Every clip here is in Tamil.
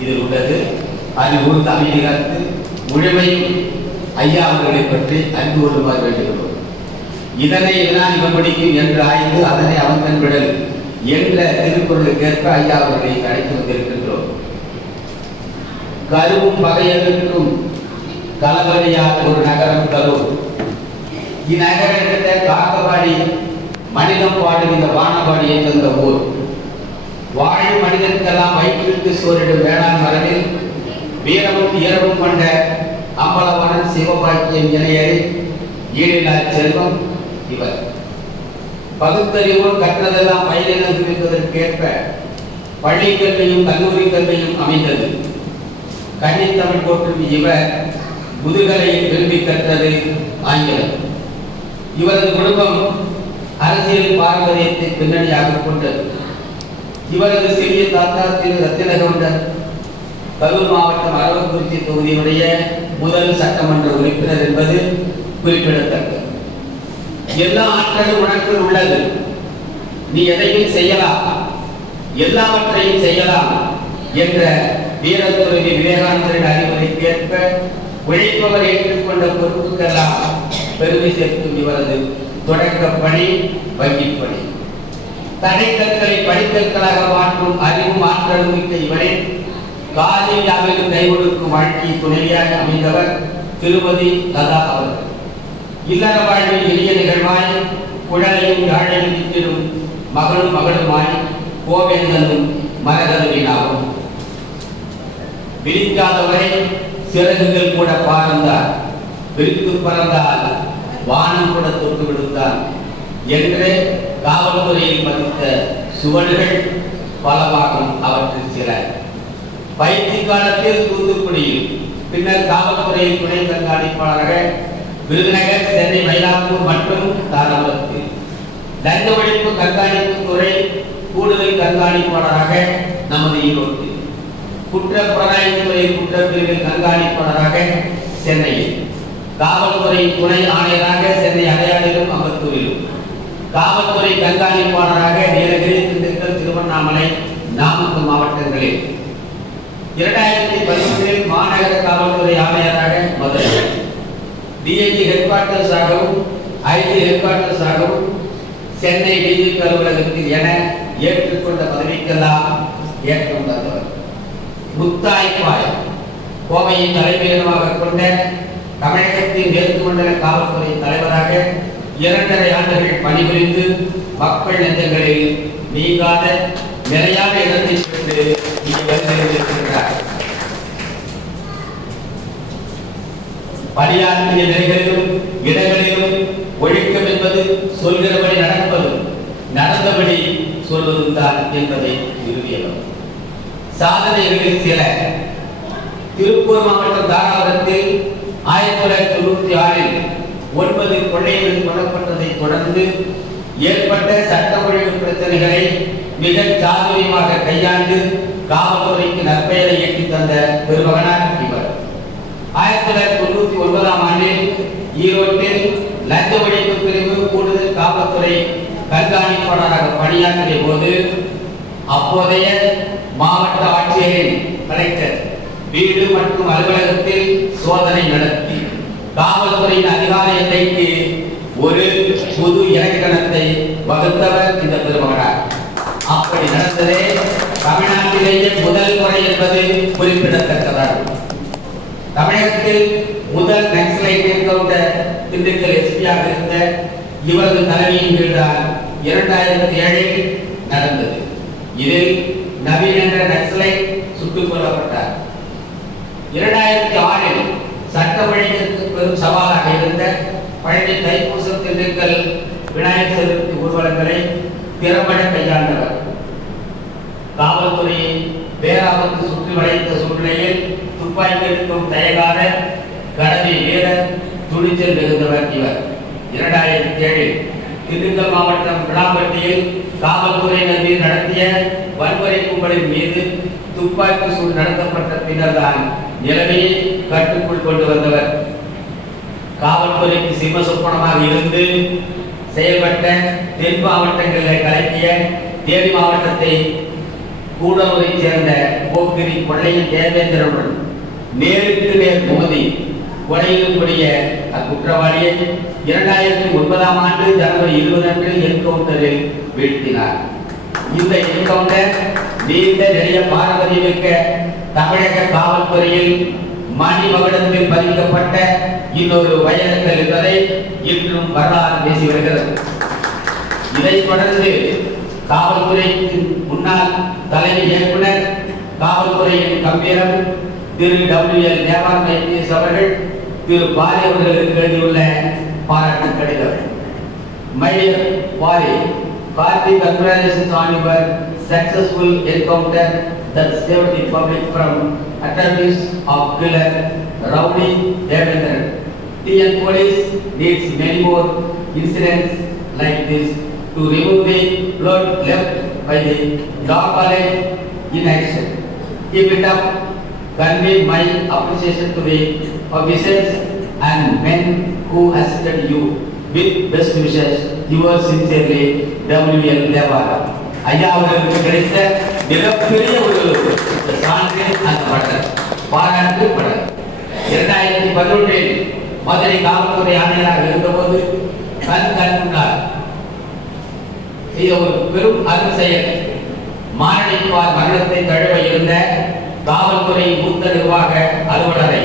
இதில் உள்ளது. அறிவு அமைதி காத்து முழுமையும் ஐயா அவர்களை பற்றி அறிந்து கொள்ளுமாறு வேண்டுகிறோம். இதனை இதனால் இவன் முடிக்கும் என்று ஆய்ந்து அதனை அவன் தன் விடல் என்ற திருக்குறளுக்கேற்ப ஐயா அவர்களை அழைத்து வந்திருக்கின்றோம். கருவும் பகையருக்கும் கலவரையார் ஒரு நகரம் கரூர். இந்நகரத்தை காக்கவாடி மனிதம் பாடும் இந்த வானவாடியை தந்த ஊர். வாழும் மனிதனுக்கெல்லாம் வயிற்றுக்கு சோரிடும் வேளாண் மரபில் வீரமும் ஈரமும் கொண்ட அம்பலவனன் சிவபாக்கியம் இணையரை ஈடில்லா செல்வம் இவர். பகுத்தறிவோடு கற்றதெல்லாம் பயிரினம் குறிப்பதற்கேற்ப பள்ளி கல்வியும் கல்லூரி கல்வியும் அமைந்தது. கன்னித்தமிழ் போற்றும் இவர் முதுகலையில் விரும்பி கற்றது ஆங்கிலம். இவரது குடும்பம் அரசியல் பாரம்பரியத்தை பின்னணியாக கொண்டது. இவரது சிறிய தாத்தா திரு ரத்தினகவுண்டர் கரூர் மாவட்டம் அரவக்குறிச்சி தொகுதியுடைய முதல் சட்டமன்ற உறுப்பினர் என்பது குறிப்பிடத்தக்கது. எல்லா ஆற்றலும் உனக்குள் உள்ளது, நீ எதையும் செய்யலாம், எல்லாவற்றையும் செய்யலாம் என்ற வீரத்துறவி விவேகானந்தரின் அறிவுரைக்கேற்ப உழைப்பவர் ஏற்றுக்கொண்ட பொறுப்புக்கெல்லாம் பெருமை சேர்க்கும் இவரது தொடக்க பணி வங்கிப்பணி. தடைக்கற்களை படிக்கற்களாக மாற்றும் அறிவும் ஆற்றலும் மிக்க இவரே காலியாவிலும் கை கொடுக்கும் வாழ்க்கை துணைவியாக அமைந்தவர் திருமதி லதா அவர்கள். இல்லற வாழ்வில் எளிய நிகழ்வாய் குழலையும் யாழையும் வித்திடும் மகளும் மகளுமாய் கோவேந்தனும் மரகதவீனாவும். விரிக்காதவரை சிறகுகள் கூட பாரந்தார், விரித்து பறந்தால் வானம் கூட தொட்டு விடுத்தார் என்று காவல்துறையில் பதித்த சுவடுகள் பலவாகும். அவற்றில் சில பயிற்சி காலத்தில் தூத்துக்குடியில், பின்னர் காவல்துறையில் துணை கண்காணிப்பாளராக விருதுநகர், சென்னை, மயிலாப்பூர் மற்றும் தாராபுரத்தில், லஞ்ச ஒழிப்பு கண்காணிப்பு துறை கூடுதல் கண்காணிப்பாளராக நமது ஈரோட்டில், குற்ற புலனாய்வுத்துறை குற்றப்பிரிவில் கண்காணிப்பாளராக சென்னையில், காவல்துறை துணை ஆணையராக சென்னை அடையாறிலும் அம்பத்தூரிலும், காவல்துறை கண்காணிப்பாளராக நீலகிரி, திண்டுக்கல், திருவண்ணாமலை, நாமக்கல் மாவட்டங்களில், 2011 மாநகர காவல்துறை ஆணையராக மதுரை, டிஐஜி ஹெட் குவார்ட்டர்ஸாகவும் ஐஜி ஹெட் குவார்ட்டர்ஸாகவும் சென்னை டிஜிபி அலுவலகத்தில் என ஏற்றுக்கொண்ட பதவிக்கெல்லாம் ஏற்றம் தந்தவர். முத்தாய்ப்பாய் கோவையை தலைமையிடமாக கொண்ட தமிழகத்தின் மேற்கு மண்டல காவல்துறை தலைவராக 2.5 ஆண்டுகள் பணிபுரிந்து மக்கள் நெஞ்சங்களில் நீங்காத நிலையான இடத்தை பெற்று வருகிறார். பணியாற்றிய நிலைகளிலும் இடங்களிலும் ஒழுக்கம் என்பது சொல்கிறபடி நடப்பதும் நடந்தபடி சொல்வதும் தான் என்பதை நிறுவியவர். சாதனைகளில் சில: திருப்பூர் மாவட்டம் தாராபுரத்தில் 1996 9 கொள்ளைகள் கொல்லப்பட்டதை தொடர்ந்து ஏற்பட்ட சட்ட ஒழுங்கு பிரச்சனைகளை மிக சாதுரியமாக கையாண்டு காவல்துறைக்கு நற்பெயரை ஈட்டி தந்த பெருமகனார் இவர். 1999 ஈரோட்டில் லஞ்ச ஒழிப்பு பிரிவு கூடுதல் காவல்துறை கண்காணிப்பாளராக பணியாற்றிய போது அப்போதைய மாவட்ட ஆட்சியரின் கலெக்டர் வீடு மற்றும் அலுவலகத்தில் சோதனை நடத்தி காவல்துறையின் அதிகார எல்லைக்கு ஒரு புது இலக்கணத்தை வகுத்தவர் இந்த பெருமகனார். அப்படி நடந்ததே தமிழ்நாட்டிலேயே முதல் முறை என்பது குறிப்பிடத்தக்கதாகும். தமிழகத்தில் முதல் நக்சலைட் என்கவுண்டர் திண்டுக்கல் எஸ்பியாக இருந்த இவரது தலைமையின் கீழ்தான் 2007 நடந்தது. இதில் நவீன் என்ற நக்சலைட் சுட்டுக் கொல்லப்பட்டார். 2006 சட்ட ஒழுங்கிற்கு பெரும் சவாலாக இருந்த பழனி தைப்பூசம் திண்டுக்கல் விநாயகர் சதுர்த்தி ஊர்வலங்களை திறம்பட கையாண்டவர். காவல்துறையை பேராபத்து சுற்றி வளைத்த சூழ்நிலையில் துப்பாக்கி எடுக்கும் தயங்காத கடமை வீரர், துணிச்சல் மிகுந்தவர் இவர். 2007 திண்டுக்கல் மாவட்டம் விளாம்பட்டியில் காவல்துறையினர் மீது நடத்திய வன்முறை கும்பலின் மீது துப்பாக்கி சூடு நடத்தப்பட்ட பின்னர் தான் நிலைமையை கட்டுக்குள் கொண்டு வந்தவர். காவல்துறைக்கு சிம்ம சொப்பனமாக இருந்து செயல்பட்ட தென் மாவட்டங்களில் கலக்கிய தேனி மாவட்டத்தை கூடலூரைச் சேர்ந்த போக்கிரி கொள்ளையின் தேவேந்திரனுடன் நேருக்கு நேர் மோதி கொலையிலுடைய அக்குற்றவாளியை 2009ஆம் ஆண்டு ஜனவரி 20 அன்று என்கவுண்டரில் வீழ்த்தினார். இந்த என்கவுண்டர் நீண்ட நிறைய பாரம்பரியமிக்க தமிழக காவல்துறையில் மணிமகுடத்தில் பதிக்கப்பட்ட இன்னொரு வயதங்கள் என்பதை இன்றும் வரலாறு பேசி வருகிறது. இதைத் தொடர்ந்து காவல்துறைக்கு முன்னாள் தலைமை இயக்குனர் காவல்துறையின் கம்பீரம் திரு WL தேவான் ஐபிஎஸ் அவர்கள் திரு பாரி அவர்களுக்கு எழுதியுள்ள பாராட்டு கடிதம். My dear Pari, hearty congratulations on your successful encounter that saved the public from attacks of killer Rowdy Devendran. TN police needs many more incidents like this to remove the blood left by the law college in action. Keep it up. Convey my appreciation to the officers and men who assisted you. With best wishes, yours sincerely, WL Devara. ஐயா அவர்களுக்கு கிடைத்த மிகப்பெரிய ஒரு சான்று அந்த படல் பாராட்டு படல். 2011 மதுரை காவல்துறை ஆணையராக இருந்தபோது கண் முன்னார் செய்த ஒரு பெரும் அருள் செயல். மாரடைப்பால் மரணத்தை தழுவ இருந்த காவல்துறை மூத்த நிர்வாக அலுவலரை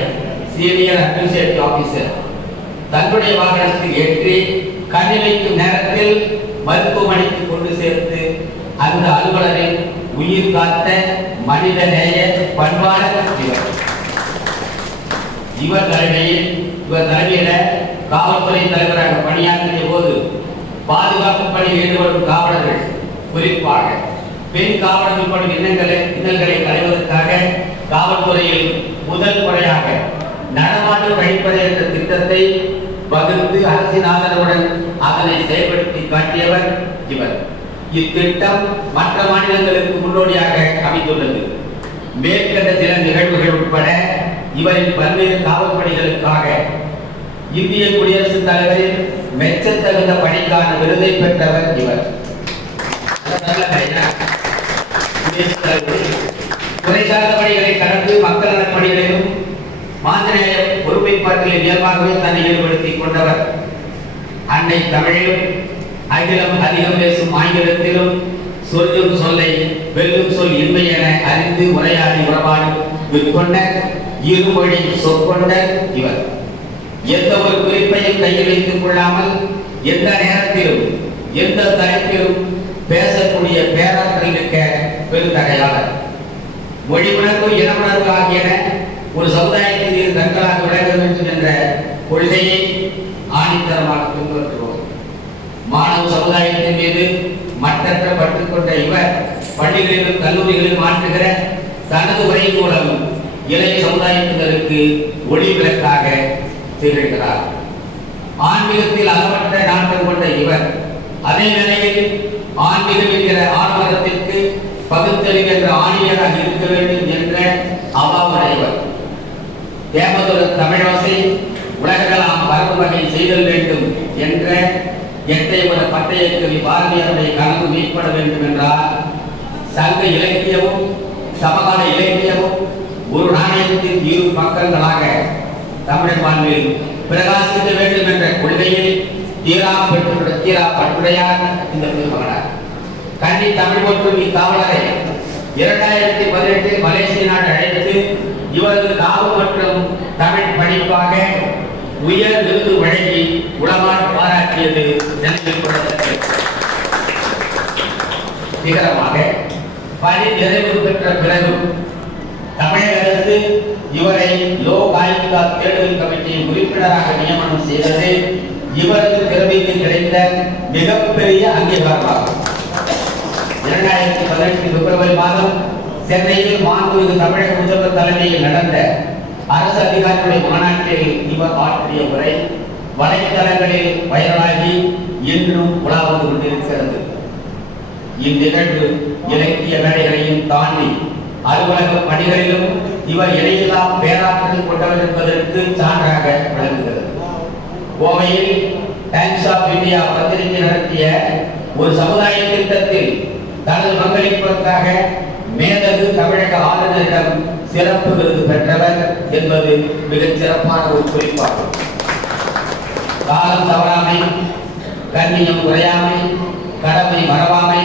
சீனியர் அட்மினிஸ்ட்ரேட்டிவ் ஆபீசர் தன்னுடைய வாகனத்தில் ஏற்றி கண்ணிமைக்கும் நேரத்தில் மருத்துவமனைக்கு கொண்டு சேர்த்து அந்த அலுவலரின் உயிர் காத்த மனித நேய பண்பாளர் இவர் தலைமையில காவல்துறை தலைவராக பணியாற்றிய போது பாதுகாப்பு பணியில் ஈடுபடும் காவலர்கள், குறிப்பாக பெண் காவலர்கள் படும் இன்னல்களை களைவதற்காக காவல்துறையில் முதல் முறையாக நடமாடும் வழிப்படை என்ற திட்டத்தை வகுத்து அரசின் ஆதரவுடன் அதனை செயல்படுத்தி காட்டியவர் இவர். இத்திட்டம் மற்ற மாநிலங்களுக்கு முன்னோடியாக அமைந்துள்ளது. மேற்கண்ட சில நிகழ்வுகள் உட்பட இவரின் பல்வேறு காவல் பணிகளுக்காக இந்திய குடியரசுத் தலைவரின் மெச்சத்தகுந்த பணிக்கான விருதை பெற்றவர் இவர். துறை சார்ந்த பணிகளை கடந்து மக்கள் நலப் பணிகளிலும் மாந்திரேய ஒருமைப்பாட்டில் இயல்பாகவே தன்னை ஈடுபடுத்திக் கொண்டவர். அன்னை தமிழிலும் அகிலம் அதிகம் பேசும் ஆங்கிலத்திலும் சொல்லும் சொல்லை வெல்லும் சொல் இன்மை என அறிந்து உரையாடி உறவாடி விற்கொண்ட இருமொழி சொற்கொண்ட இவர் எந்த ஒரு குறிப்பையும் கையில் வைத்துக் கொள்ளாமல் எந்த நேரத்திலும் எந்த தலைப்பிலும் பேசக்கூடிய பேராற்றல் மிக்க பெருந்தகையாளர். மொழி உணர்வு, இன உணர்வு ஆகியன ஒரு சமுதாயத்தின் கண்களாக விளங்க வேண்டும் என்ற கொள்கையை ஆணித்தரமாக பின்பற்றுவோம். மாணவ சமுதாயத்தின் மீது மற்றற்ற பற்று கொண்ட இவர் பள்ளிகளிலும் கல்லூரிகளிலும் ஆற்றுகிற தனது உரை மூலம் இளைய சமுதாயத்தினருக்கு ஒளி விளக்காக திகழ்கிறார். ஆன்மீகத்தில் அளவற்ற நாட்டம் கொண்ட இவர் அதே நிலையில் ஆன்மீகம் என்கிற ஆன்மீகத்திற்கு பகுத்தறிகின்ற ஆணியராக இருக்க வேண்டும் என்ற அவாவுடையவர். தேவதுர தமிழோசை உலகெல்லாம் பரப்பு வகை செய்தல் வேண்டும் என்ற எட்டையுட பட்டய கவி பாரதியாருடைய கனவு மீட்பட வேண்டும் என்றால் சங்க இலக்கியமும் சமகால இலக்கியமும் ஒரு நாணயத்தின் இரு பக்கங்களாக தமிழ் வாழ்வில் பிரகாசிக்க வேண்டும் என்ற கொள்கையை தீரா பட்டுடையார் இந்த பெருமகனார். கண்டி தமிழ் மற்றும் இக்காவலரை 2018 மலேசிய நாடு அழைத்து இவரது காவல் மற்றும் தமிழ் படிப்பாக உயர் விருது வழங்கி உளமாறு பாராட்டியது நினைவில் கொள்ளத்தக்கது. நிகரமாக பணி நிறைவு பெற்ற பிறகும் தமிழக அரசு இவரை லோக் ஆயுக்தா தேர்தல் கமிட்டியின் உறுப்பினராக நியமனம் செய்தது இவரது திறமைக்கு கிடைத்த மிகப்பெரிய அங்கீகாரமாகும். 2018 பிப்ரவரி மாதம் சென்னையில் மாண்புமிகு தமிழக முதல்வர் தலைமையில் நடந்த அரசு அதிகாரிகளுடைய மாநாட்டில் இவர் ஆற்றிய உரை வலைத்தளங்களில் வைரலாகி இன்றும் உலாவது கொண்டிருக்கிறது. இந்நிகழ்வு இலக்கிய வேலைகளையும் தாண்டி அலுவலக பணிகளிலும் இவர் இணையில்லா பேராற்றல் கொண்டவர் என்பதற்கு சான்றாக விளங்குகிறது. கோவையில் டைம்ஸ் ஆஃப் இந்தியா பத்திரிகை நடத்திய ஒரு சமுதாய திட்டத்தில் தனது பங்களிப்பிற்காக மேதகு தமிழக ஆளுநரிடம் சிறப்பு விருது பெற்றவர் என்பது மிகச் சிறப்பான ஒரு குறிப்பாகும். காலம் தவறாமை, கண்ணியம் குறையாமை, கடமை மறவாமை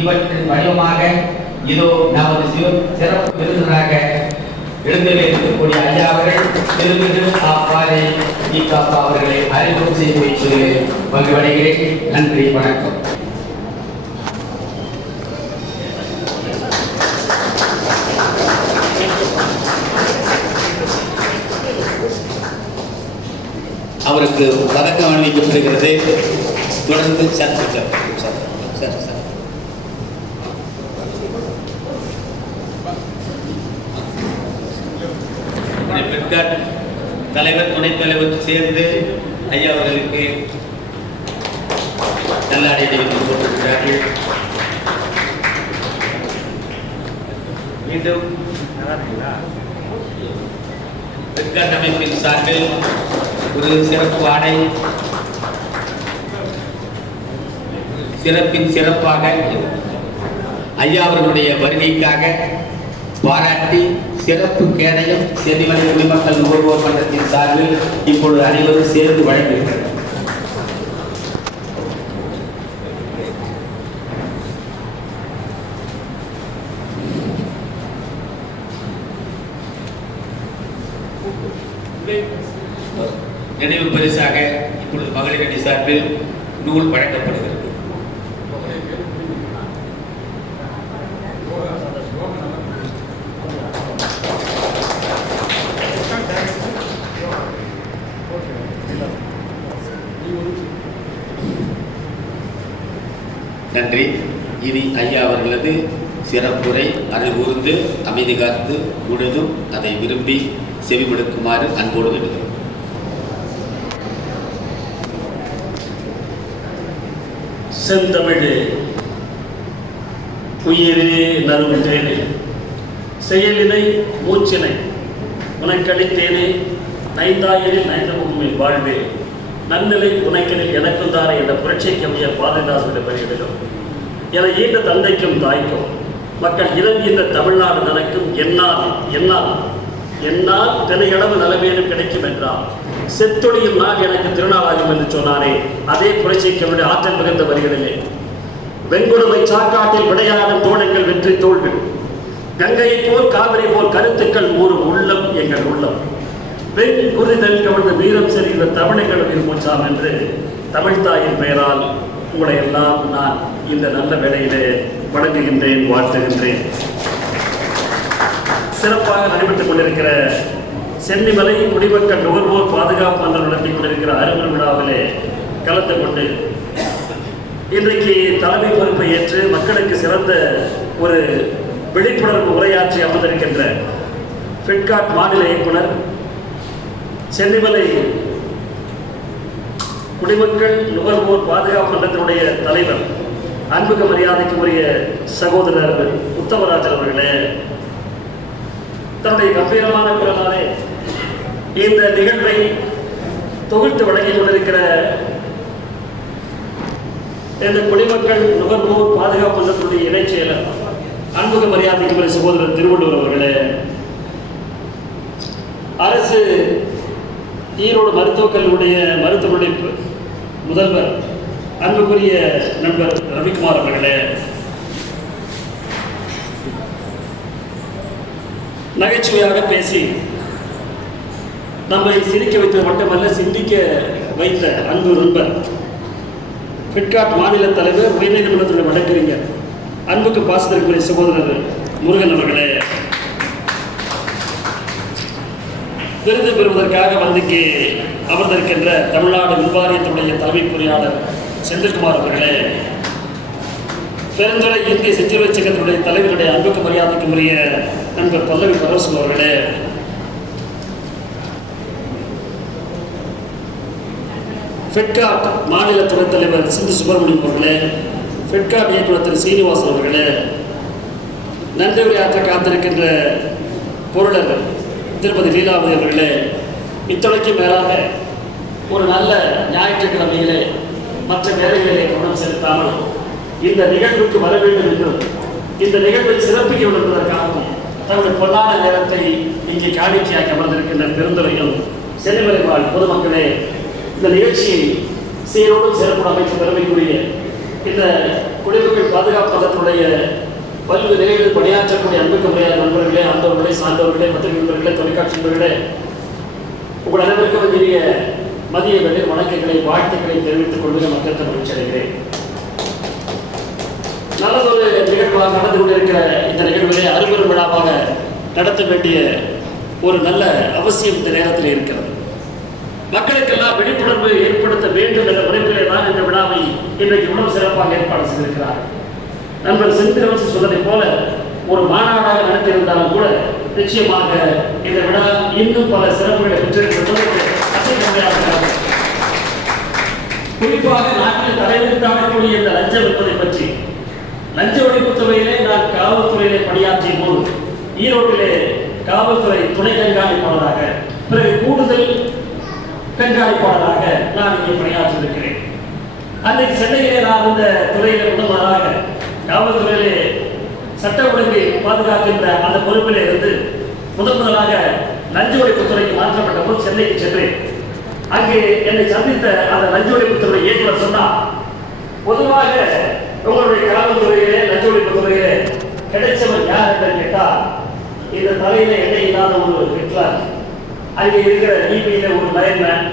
இவற்றின் வடிவமாக இதோ நமது சிறப்பு விருந்தினராக எழுந்திலே இருக்கக்கூடிய ஐயா அவர்கள் திருமிகு ஆப்பாறை ஈகாப்பா அவர்களை அறிமுகம் செய்து வைப்பது மகிழ்வடைகிறேன். நன்றி, வணக்கம். அவருக்கு பதக்கம் அணிவிக்கப்படுகிறது. தொடர்ந்து தலைவர் துணைத் தலைவர் சேர்ந்து ஐயா அவர்களுக்கு நல்லாடை அணிவித்துக் கொண்டிருக்கிறார்கள். மீண்டும் பெட்காட் அமைப்பின் சார்பில் ஒரு சிறப்பு ஆடை, சிறப்பின் சிறப்பாக ஐயா அவர்களுடைய வருகைக்காக பாராட்டி சிறப்பு கேடயம் சென்னிமலை குடிமக்கள் நுகர்வோர் மன்றத்தின் சார்பில் இப்பொழுது அனைவரும் சேர்ந்து வழங்குகிறார்கள். நினைவு பரிசாக இப்பொழுது மகளிர் அணி சார்பில் நூல் வழங்கப்படுகிறது. நன்றி. இனி ஐயா அவர்களது சிறப்புரை அருள் கூர்ந்து அமைதி காத்து முழுதும் அதை விரும்பி செவிமடுக்குமாறு அன்போடு வேண்டுகிறோம். செந்தமிழே உயிரே நரும் தேனே, செயலினை மூச்சினை உனக்களித்தேனே, நைந்தாயிரில் நைந்தமுமே வாழ்வே, நன்னிலை உனக்கெனில் எனக்கும் தானே என்ற புரட்சி கவிஞர் பாரதிதாசனுடைய வரிகளிலும், என ஈன்ற தந்தைக்கும் தாய்க்கும் மக்கள் இறங்கின்ற தமிழ்நாடு நனக்கும் என்னால் என்னால் என்னால் தினையளவு நலமேனும் கிடைக்கும் என்றால் செத்தொழியும் நாள் எனக்கு திருநாளாகும் என்று சொன்னாரே, அதே புரட்சி கவிஞருடைய ஆற்றல் மிகுந்த வரிகளிலே, வெண்குடுமை சாக்காட்டில் விளையாடும் தோழங்கள் வெற்றி தோல்வி, கங்கையை போல் காவிரி போல் கருத்துக்கள் ஊறும் உள்ளம் எங்கள் உள்ளம், வெண் குறிதல் கவிழ்ந்த வீரம் செல்கிற தமிழர்கள் உயிர் மூச்சாம் என்று தமிழ்தாயின் பெயரால் உங்களை எல்லாம் நான் இந்த நல்ல வேளையிலே வணங்குகின்றேன், வாழ்த்துகின்றேன். சிறப்பாக நடைபெற்றுக் கொண்டிருக்கிற சென்னிமலை குடிமக்கள் நுகர்வோர் பாதுகாப்பு மன்றம் நடத்தி கொண்டிருக்கிற அறுவடை விழாவிலே கலந்து கொண்டு இன்றைக்கு தலைமை பொறுப்பை ஏற்று மக்களுக்கு சிறந்த ஒரு விழிப்புணர்வு உரையாற்றி அமர்ந்திருக்கின்ற பெட்காட் மாநில இயக்குனர், சென்னிமலை குடிமக்கள் நுகர்வோர் பாதுகாப்பு மன்றத்தினுடைய தலைவர், அன்புக்கு மரியாதைக்கு உரிய சகோதரர் உத்தமராஜன் அவர்களே, தன்னுடைய கம்பீரமான குரலாலே இந்த நிகழ்வை தொகுத்து வழங்கிக் கொண்டிருக்கிற இந்த குடிமக்கள் நுகர்வோர் பாதுகாப்பு மன்றத்தினுடைய இணைச் செயலர், அன்புக்கு மரியாதைக்கு உரிய சகோதரர் திருவள்ளுவர் அவர்களே, அரசு ஈரோடு மருத்துவக் கல்லூரிய மருத்துவமனை முதல்வர் அன்புக்குரிய நண்பர் ரவிக்குமார் அவர்களே, நகைச்சுவையாக பேசி நம்மை சிரிக்க வைத்தது மட்டுமல்ல சிந்திக்க வைத்த அன்பு நண்பர் பெட்காட் மாநில தலைவர், உயர்நீதிமன்றத்துடைய வழக்கறிஞர், அன்புக்கு பாசத்திற்குரிய சகோதரர் முருகன் அவர்களே, விருது பெறுவதற்காக வந்துக்கு அமர்ந்திருக்கின்ற தமிழ்நாடு மின்வாரியத்தினுடைய தலைமை பொறியாளர் செந்தில்குமார் அவர்களே, பெருந்துறை இந்திய செஞ்சிலுவை சங்கத்தினுடைய தலைவருடைய அன்புக்கு மரியாதைக்கு உரிய நண்பர் பல்லவி பரவசம் அவர்களே, பெட்காட் மாநில துணைத் தலைவர் சிந்து சுப்பிரமணியம் அவர்களே, பெட்காட் இயக்குனர் திரு சீனிவாசன் அவர்களே, நன்றி உரையாற்ற காத்திருக்கின்ற பொருளர் திருப்பதி லீலாவதி அவர்களே, இத்தொலைக்கு மேலாக ஒரு நல்ல ஞாயிற்றுக்கிழமையிலே மற்ற வேலைகளிலே கவனம் செலுத்தாமல் இந்த நிகழ்வுக்கு வர வேண்டும் என்றும் இந்த நிகழ்வை சிறப்பிக்க விடுவதற்காகவும் தன்னுடைய பொன்னான நேரத்தை இங்கே காணிக்கையாக்கி அமர்ந்திருக்கின்ற பெருந்துறையும் சென்னை வாழ் பொதுமக்களே, இந்த நிகழ்ச்சியை சீரோடு சிறப்பு அமைத்து பெருமைக்குரிய இந்த குடிமக்கள் பாதுகாப்பு பதத்தினுடைய பல்வேறு நிலைகளில் பணியாற்றக்கூடிய அன்புக்கு முறையான நண்பர்களே, ஆண்டவர்களே, சார்ந்தவர்களே, பத்திரிகை நண்பர்களே, தொலைக்காட்சி நண்பர்களே, உங்கள் அனைவருக்கும் வேண்டிய மதிய வேலை வணக்கங்களை வாழ்த்துக்களை தெரிவித்துக் கொள்வதில் மக்கள் மகிழ்ச்சி அடைகிறேன். நல்லதொரு நிகழ்வாக நடந்து கொண்டிருக்கிற இந்த நிகழ்வுகளை அறுபெரும் விழாவாக நடத்த வேண்டிய ஒரு நல்ல அவசியம் இந்த நேரத்தில் இருக்கிறது. மக்களுக்கெல்லாம் விழிப்புணர்வு ஏற்படுத்த வேண்டும் என்ற முறையிலே தான் இந்த விழாவை இன்றைக்கு இவ்வளவு சிறப்பாக ஏற்பாடு செய்திருக்கிறார். நண்பர் செந்திரவசி சொன்னதை போல ஒரு மாநாடாக நடத்தியிருந்தாலும் கூட நிச்சயமாக இந்த விழா இன்னும் பல சிறப்புகளை பெற்றிருக்கிறது. குறிப்பாக நாட்டில் தலைவிரித்தாடக்கூடிய இந்த லஞ்சம் என்பதை பற்றி, லஞ்ச ஒழிப்பு துறையிலே நான் காவல்துறையிலே பணியாற்றிய போது ஈரோட்டிலே காவல்துறை துணை கண்காணிப்பாளராக, பிறகு கூடுதல் கண்காணிப்பாளராக நான் இங்கே பணியாற்றியிருக்கிறேன். அன்றைக்கு சென்னையிலே நான் இந்த துறையிலே முதல்வராக காவல்துறையிலே சட்ட ஒழுங்கை பாதுகாக்கின்ற அந்த பொறுப்பிலே இருந்து முதலாக லஞ்ச ஒழிப்பு துறைக்கு மாற்றப்பட்ட போது சென்னைக்கு சென்றேன். அங்கே என்னை சந்தித்த அந்த லஞ்ச ஒழிப்பு துறை இயக்குனர் சொன்னார், பொதுவாக உங்களுடைய காவல்துறையிலே லஞ்ச ஒழிப்பு துறையிலே கிடைச்சவர் யார் என்று கேட்டால் இந்த தலையில எண்ணெய் இல்லாத ஒரு ஹிட்லர், அங்கே இருக்கிற டிபியில ஒரு லைன்மேன்,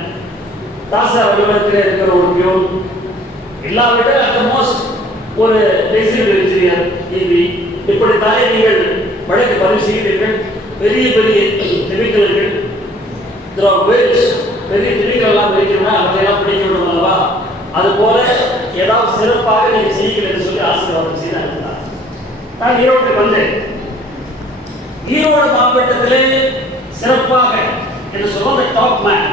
தாசா அலுவலகத்தில் இருக்கிற ஒரு பியூன், இல்லாவிட அந்த மோஸ்ட் ஒரு ரெசிடென்ட் இன்ஜினியர் டிபி, இப்படித்தானே நீங்கள் வழக்கு பதிவு செய்கிறீர்கள். பெரிய பெரிய திமிக்கல்கள், பெரிய திமிக்கல்லாம் இருக்கிறதா அதையெல்லாம் பிடிக்க விடும் அல்லவா, அது போல ஏதாவது சிறப்பாக நீங்கள் செய்யுங்கள் என்று சொல்லி ஆசீர்வாதம் செய்து அனுப்பினார். நான் ஈரோட்டுக்கு வந்தேன். ஈரோடு மாவட்டத்திலே சிறப்பாக என்று சொல்வது டாப் மேன்,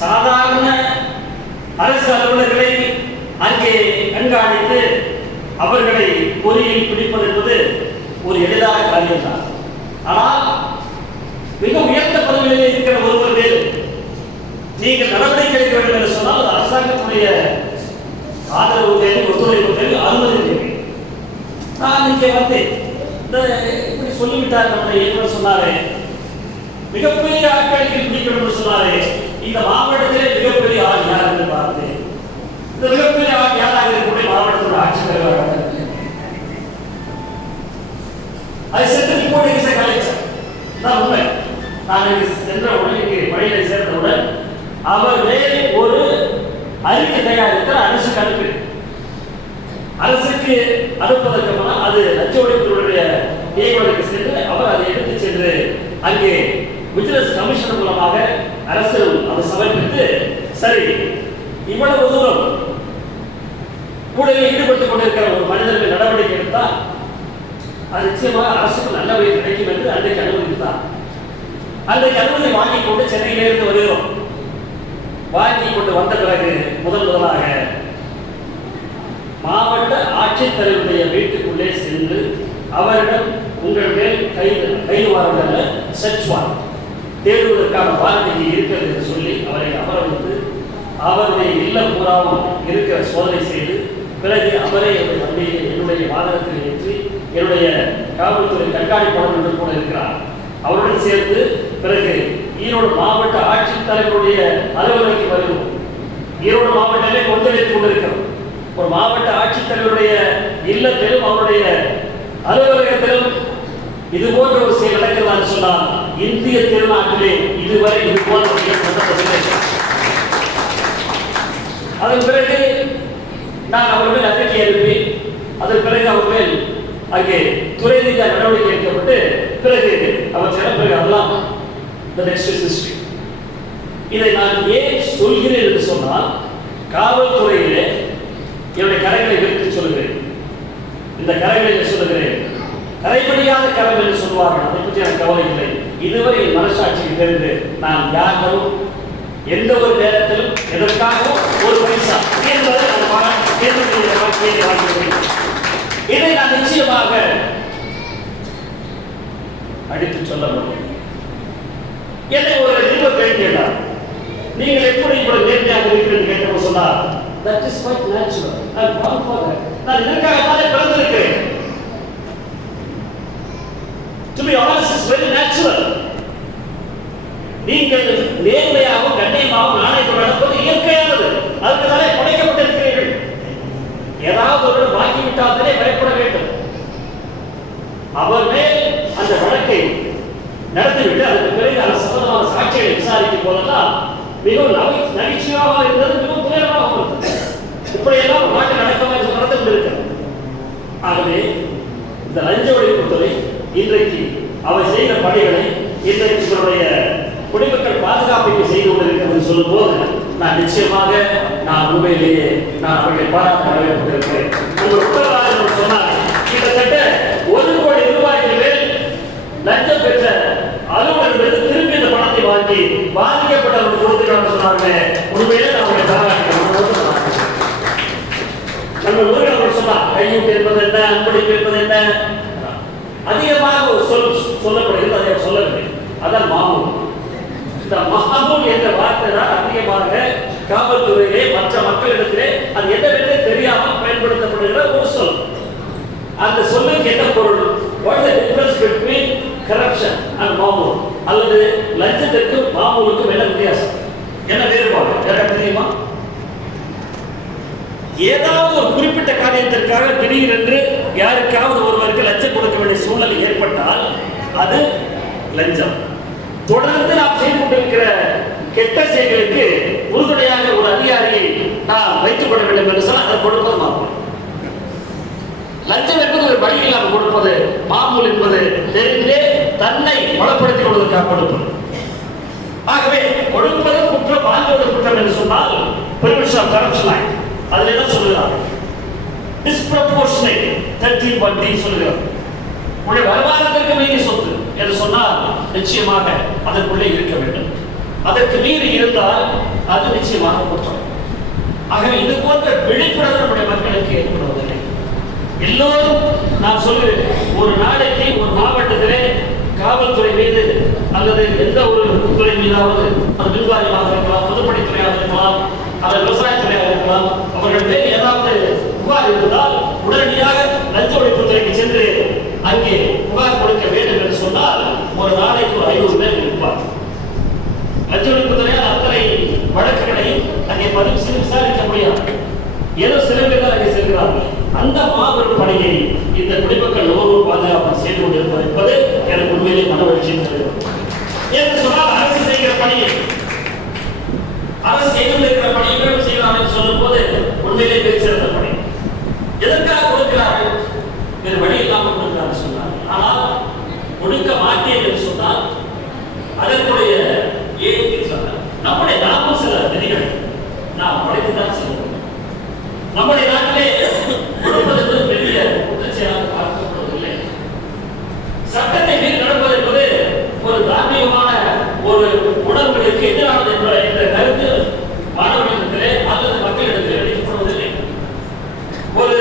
சாதாரண அரசு அலுவலர்களை அங்கே கண்காணித்து அவர்களை பொறியில் பிடிப்பது என்பது ஒரு எளிதான காரியம் தான். ஆனால் மிக உயர்ந்த பதவிகளில் இருக்கிற ஒருவர் நீங்கள் நடவடிக்கை எடுக்க வேண்டும் என்று சொன்னால் அது அரசாங்கத்துடைய ஆதரவு தேவை, ஒத்துழைப்பு தேவை, அனுமதி தேவை. நான் இங்கே வந்தேன். இப்படி சொல்லிவிட்டார் நம்முடைய இயக்குனர் சொன்னாரே, மிகப்பெரிய ஆட்களுக்கு பிடிக்கணும் என்று சொன்னாரே, இந்த மாவட்டத்திலே மிகப்பெரிய ஆள் யார் என்று பார்த்தேன். இந்த மிகப்பெரிய ஆள் யாராக இருக்கக்கூடிய மாவட்டத்தோட ஆட்சித்தலைவராக அதை சென்று ரிப்போர்ட் கலைச்சர் தான் உண்மை. நான் சென்றவுடன் இங்கே பணியில சேர்ந்தவுடன் அவர்களே ஒரு அறிக்கை தயாரித்து அரசுக்கு அனுப்பி, அரசுக்கு அனுப்பதற்கு முன்னால் அது லஞ்ச ஒழிப்புடைய இயக்குநருக்கு சென்று அவர் அதை எடுத்து சென்று அங்கே விஜிலன்ஸ் கமிஷன் மூலமாக அரசு அதை சமர்ப்பித்து, சரி இவ்வளவு தூரம் ஊழலில் ஈடுபட்டுக் கொண்டிருக்கிற ஒரு மனிதர்கள் நடவடிக்கை எடுத்தால் அது நிச்சயமாக அரசுக்கு நல்ல வழி கிடைக்கும் என்று அன்றைக்கு அனுமதித்தார். அன்றைக்கு அனுமதி வாங்கிக் கொண்டு சென்னையிலிருந்து வருகிறோம். வாங்கி கொண்டு வந்த பிறகு முதலாக மாவட்ட ஆட்சித்தலைவருடைய வீட்டுக்குள்ளே சென்று அவரிடம் உங்கள் மேல் கைது வாரங்கள் சர்ச் வாரண்ட் தேடுவதற்கான வாரண்ட் இருக்கிறது என்று சொல்லி அவரை அமர வந்து அவருடைய இல்லம் பூராவும் இருக்கிற சோதனை செய்து, பிறகு அவரே என்னுடைய வண்டியை என்னுடைய வாகனத்தில் ஏற்றி என்னுடைய காவல்துறை கண்காணிப்பாளர் என்று கூட இருக்கிறார், அவருடன் சேர்ந்து பிறகு ஈரோடு மாவட்ட ஆட்சித்தலைவருடைய அலுவலகத்துக்கு வருகிறோம். ஈரோடு மாவட்டத்திலே கொந்தளித்துக் கொண்டிருக்கிறோம். ஒரு மாவட்ட ஆட்சித்தலைவருடைய இல்லத்திலும் அவருடைய அலுவலகத்திலும் இது போன்ற ஒரு செயல் நடக்கிறதா சொன்னால் இந்திய திருநாட்டிலே இதுவரை இது போன்ற அதன் பிறகு நான் அவர்கள் அறிக்கை அனுப்பி அதன் பிறகு அவர்கள் அங்கே துறை ரீதியாக நடவடிக்கை எடுக்கப்பட்டு பிறகு அவர் சில பிறகு அதெல்லாம் இதை நான் ஏன் சொல்கிறேன் என்று சொன்னால், காவல்துறையிலே என்னுடைய கரைகளை விரித்து சொல்லுகிறேன். இந்த கரைகளை சொல்லுகிறேன், கரைபடியாத கரம் என்று சொல்வார்கள், அதை பற்றி எனக்கு கவலை இல்லை. இதுவரை என் மனசாட்சிக்கு தெரிந்து நான் யாரும் எந்த ஒரு நேரத்திலும் எதற்காகவும் ஒரு பைசா இதை நான் நிச்சயமாக அடித்து சொல்ல முடியும். என்னை ஒரு நிருபர் கேட்கிறார், நீங்கள் எப்படி இவ்வளவு நேர்மையாக இருக்கிறது கேட்க சொன்னார், that is quite natural. I'm born for that. நான் இதற்காகத்தானே பிறந்திருக்கிறேன். To be honest is very natural. நீங்கள் நேர்மையாகவும் கண்ணியமாகவும் நாணயத்தோடு நடப்பது இயற்கையானது. அதுக்கு தானே படைக்கப்பட்டிருக்கிறீர்கள். ஏதாவது ஒரு வாங்கிவிட்டால்தானே பயப்பட வேண்டும். அவர் மேல் அந்த வழக்கை நடத்திவிட்டு அதுக்கு பிறகு அரசு சம்பந்தமான சாட்சிகளை விசாரிக்கும் போதெல்லாம் மிகவும் நகைச்சுவாக இருந்தது, மிகவும் துயரமாக இருந்தது. இப்படியெல்லாம் நாட்டு நடக்கமாக நடந்து கொண்டிருக்கிறது. ஆகவே இந்த லஞ்ச ஒழிப்புத்துறை இன்றைக்கு அவர் செய்த பணிகளை இன்றைக்கு இவருடைய குடிமக்கள் பாதுகாப்புக்கு செய்து கொண்டிருக்கிறது சொல்லும் போது நான் நிச்சயமாக உண்மையிலேயே அவர்களை பாராட்ட வரவேற்கிறேன். உங்கள் உத்தரவாதம் சொன்னார், கிட்டத்தட்ட 1 கோடி ரூபாய்க்கு மேல் லஞ்சம் பெற்ற அலுவலர்கள் திரும்பி இந்த பணத்தை வாங்கி பாதிக்கப்பட்டவர்கள் கொடுத்துக்கிறாங்க சொன்னாங்க. உண்மையிலே நான் அவர்களை பாராட்டுகிறேன். நம்ம ஊரில் அவர் சொன்னார், கையூட்டு என்பது என்ன, அன்பளிப்பு என்பது என்ன, அதிகமாக சொல்லப்படுகிறது. அதை சொல்லவில்லை. அதான் மாமூல். இந்த மாமூல் என்ற வார்த்தை தான் அதிகமாக காவல்துறையிலே மற்ற மக்களிடத்திலே அது என்னவென்றே தெரியாமல் பயன்படுத்தப்படுகிற ஒரு சொல். அந்த சொல்லுக்கு என்ன பொருள்? What is the difference between corruption and மாமூல்? அல்லது லஞ்சத்திற்கும் மாமூலுக்கும் என்ன வித்தியாசம், என்ன வேறுபாடு எனக்கு தெரியுமா? ஏதாவது ஒரு குறிப்பிட்ட காரியத்திற்காக திடீரென்று யாருக்காவது ஒருவருக்கு லஞ்சம் கொடுக்க வேண்டிய சூழ்நிலை ஏற்பட்டால் அது லஞ்சம். தொடர்ந்து நாம் செய்து கொண்டிருக்கிற கெட்ட செயல்களுக்கு உறுதுணையாக ஒரு அதிகாரியை நாம் வைத்துக் கொள்ள வேண்டும் என்று சொன்னால் அதை கொடுப்பது மாமூல். லஞ்சம் என்பது ஒரு வழியில் நாம் கொடுப்பது, மாமூல் என்பது தெரிந்தே தன்னை வளப்படுத்திக் கொள்வதற்காக கொடுப்பது. ஆகவே கொடுப்பது குற்றம், வாங்குவது குற்றம் என்று சொன்னால் பெர்மிஷன் கரப்ஷன் அதுல என்ன சொல்லுகிறார்? டிஸ்ப்ரப்போர்ஷனேட் 13.D சொல்லுகிறார். உடைய வருமானத்திற்கு மீறி சொத்து என்று சொன்னால் நிச்சயமாக அதற்குள்ளே இருக்க வேண்டும். அதற்கு மீறி இருந்தால் அது நிச்சயமாக குற்றம். ஆகவே இது போன்ற விழிப்புணர்வு நம்முடைய மக்களுக்கு ஏற்படுவதில்லை. எல்லோரும் நான் சொல்லுவேன், ஒரு நாளைக்கு ஒரு மாவட்டத்திலே காவல்துறை மீது அல்லது எந்த ஒரு துறை மீதாவது, அது மின்வாரியமாக இருக்கலாம், பொதுப்பணித்துறையாக இருக்கலாம், அது விவசாயத்துறையாக இருக்கலாம், அவர்கள் மேல் ஏதாவது புகார் இருந்தால் உடனடியாக லஞ்ச ஒழிப்புத்துறைக்கு சென்று அங்கே புகார் கொடுக்க வேண்டும் என்று சொன்னால் ஒரு நாளைக்கு ஒரு 500 பேர் இருப்பார். லஞ்ச ஒழிப்புத்துறையால் அத்தனை வழக்குகளை அங்கே பதிவு செய்து விசாரிக்க முடியாது. ஏதோ சில பேர் அங்கே செல்கிறார்கள். அந்த மாபெரும் பணியை இந்த குடிமக்கள் நுகர்வோர் பாதுகாப்பு செய்து கொண்டிருப்பது என்பது எனக்கு உண்மையிலே மனவெழுச்சியை தருகிறது. என்று சொன்னால் அரசு செய்கிற பணியை, அரசு செய்து கொண்டிருக்கிற பணியை செய்யலாம் என்று சொல்லும் போது உண்மையிலே மிகச் சிறந்த பணி. எதற்காக கொடுக்கிறார்கள்? வேறு வழி இல்லாமல் கொடுக்கிறார்கள் சொன்னார். ஆனால் கொடுக்க மாட்டேன் என்று சொன்னால் அதற்குடைய நம்முடைய நாமும் சில விதிகள் நாம் படைத்துதான் செய்வோம். நம்முடைய நாட்டிலே கொடுப்பதற்கு பெரிய குற்றச்செயலாக பார்க்கப்படுவதில்லை. சட்டத்தை மீறி நடப்பது என்பது ஒரு தார்மீகமான ஒரு உணர்வுகளுக்கு எதிரானது என்ற கருத்து மாணவர்களிடத்திலே அல்லது மக்களிடத்திலே அளிக்கப்படுவதில்லை. ஒரு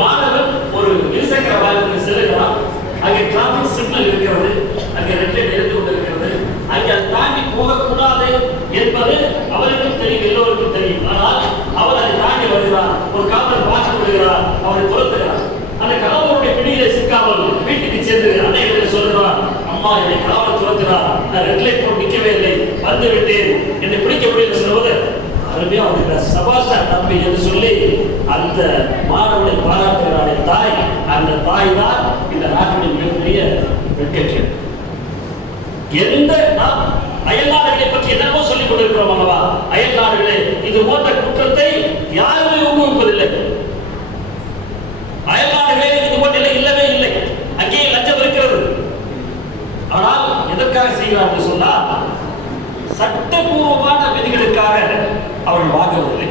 மாணவன் ஒரு இருசக்கர வாகனத்தில் செல்லுகிறான், அங்கே டிராபிக் சிக்னல் இருக்கிறது, அங்கே ரெட் லைட் எடுத்து கொண்டிருக்கிறது, அங்கே அதை தாண்டி போகக்கூடாது என்பது அவருக்கும் தெரியும், எல்லோருக்கும் தெரியும். ஆனால் அவர் அதை தாண்டி வருகிறார், ஒரு காவலர் பார்த்து விடுகிறார், அவரை துரத்துகிறார். அந்த காவலருடைய பிடியிலே சிக்காமல் வீட்டுக்கு சென்று அன்னையிடத்தில் சொல்கிறார், அம்மா என்னை காவல் துரத்துகிறார், நான் ரெட் லைட் போட்டு நிற்கவே இல்லை, வந்து விட்டேன், என்னை பிடிக்க முடியல சொல்வது அருமையா வந்து சபாஷா தம்பி என்று சொல்லி அந்த மாணவனை பாராட்டுகிறாரே தாய், அந்த தாய் தான் இந்த நாட்டின் மிகப்பெரிய வெட்கக்கேடு. எந்த அயல் நாடுகளை பற்றி என்னவோ சொல்லிக் கொண்டிருக்கிறோம் அல்லவா? அயல் நாடுகளே இது போன்ற குற்றத்தை யாருமே ஊக்குவிப்பதில்லை. அயல் நாடுகளே இது போன்ற இல்லவே இல்லை, அங்கே லஞ்சம் இருக்கிறது. ஆனால் எதற்காக செய்கிறார்கள் சொன்னால் சட்டபூர்வமான விதிகளுக்காக அவர்கள் வாங்குவதில்லை.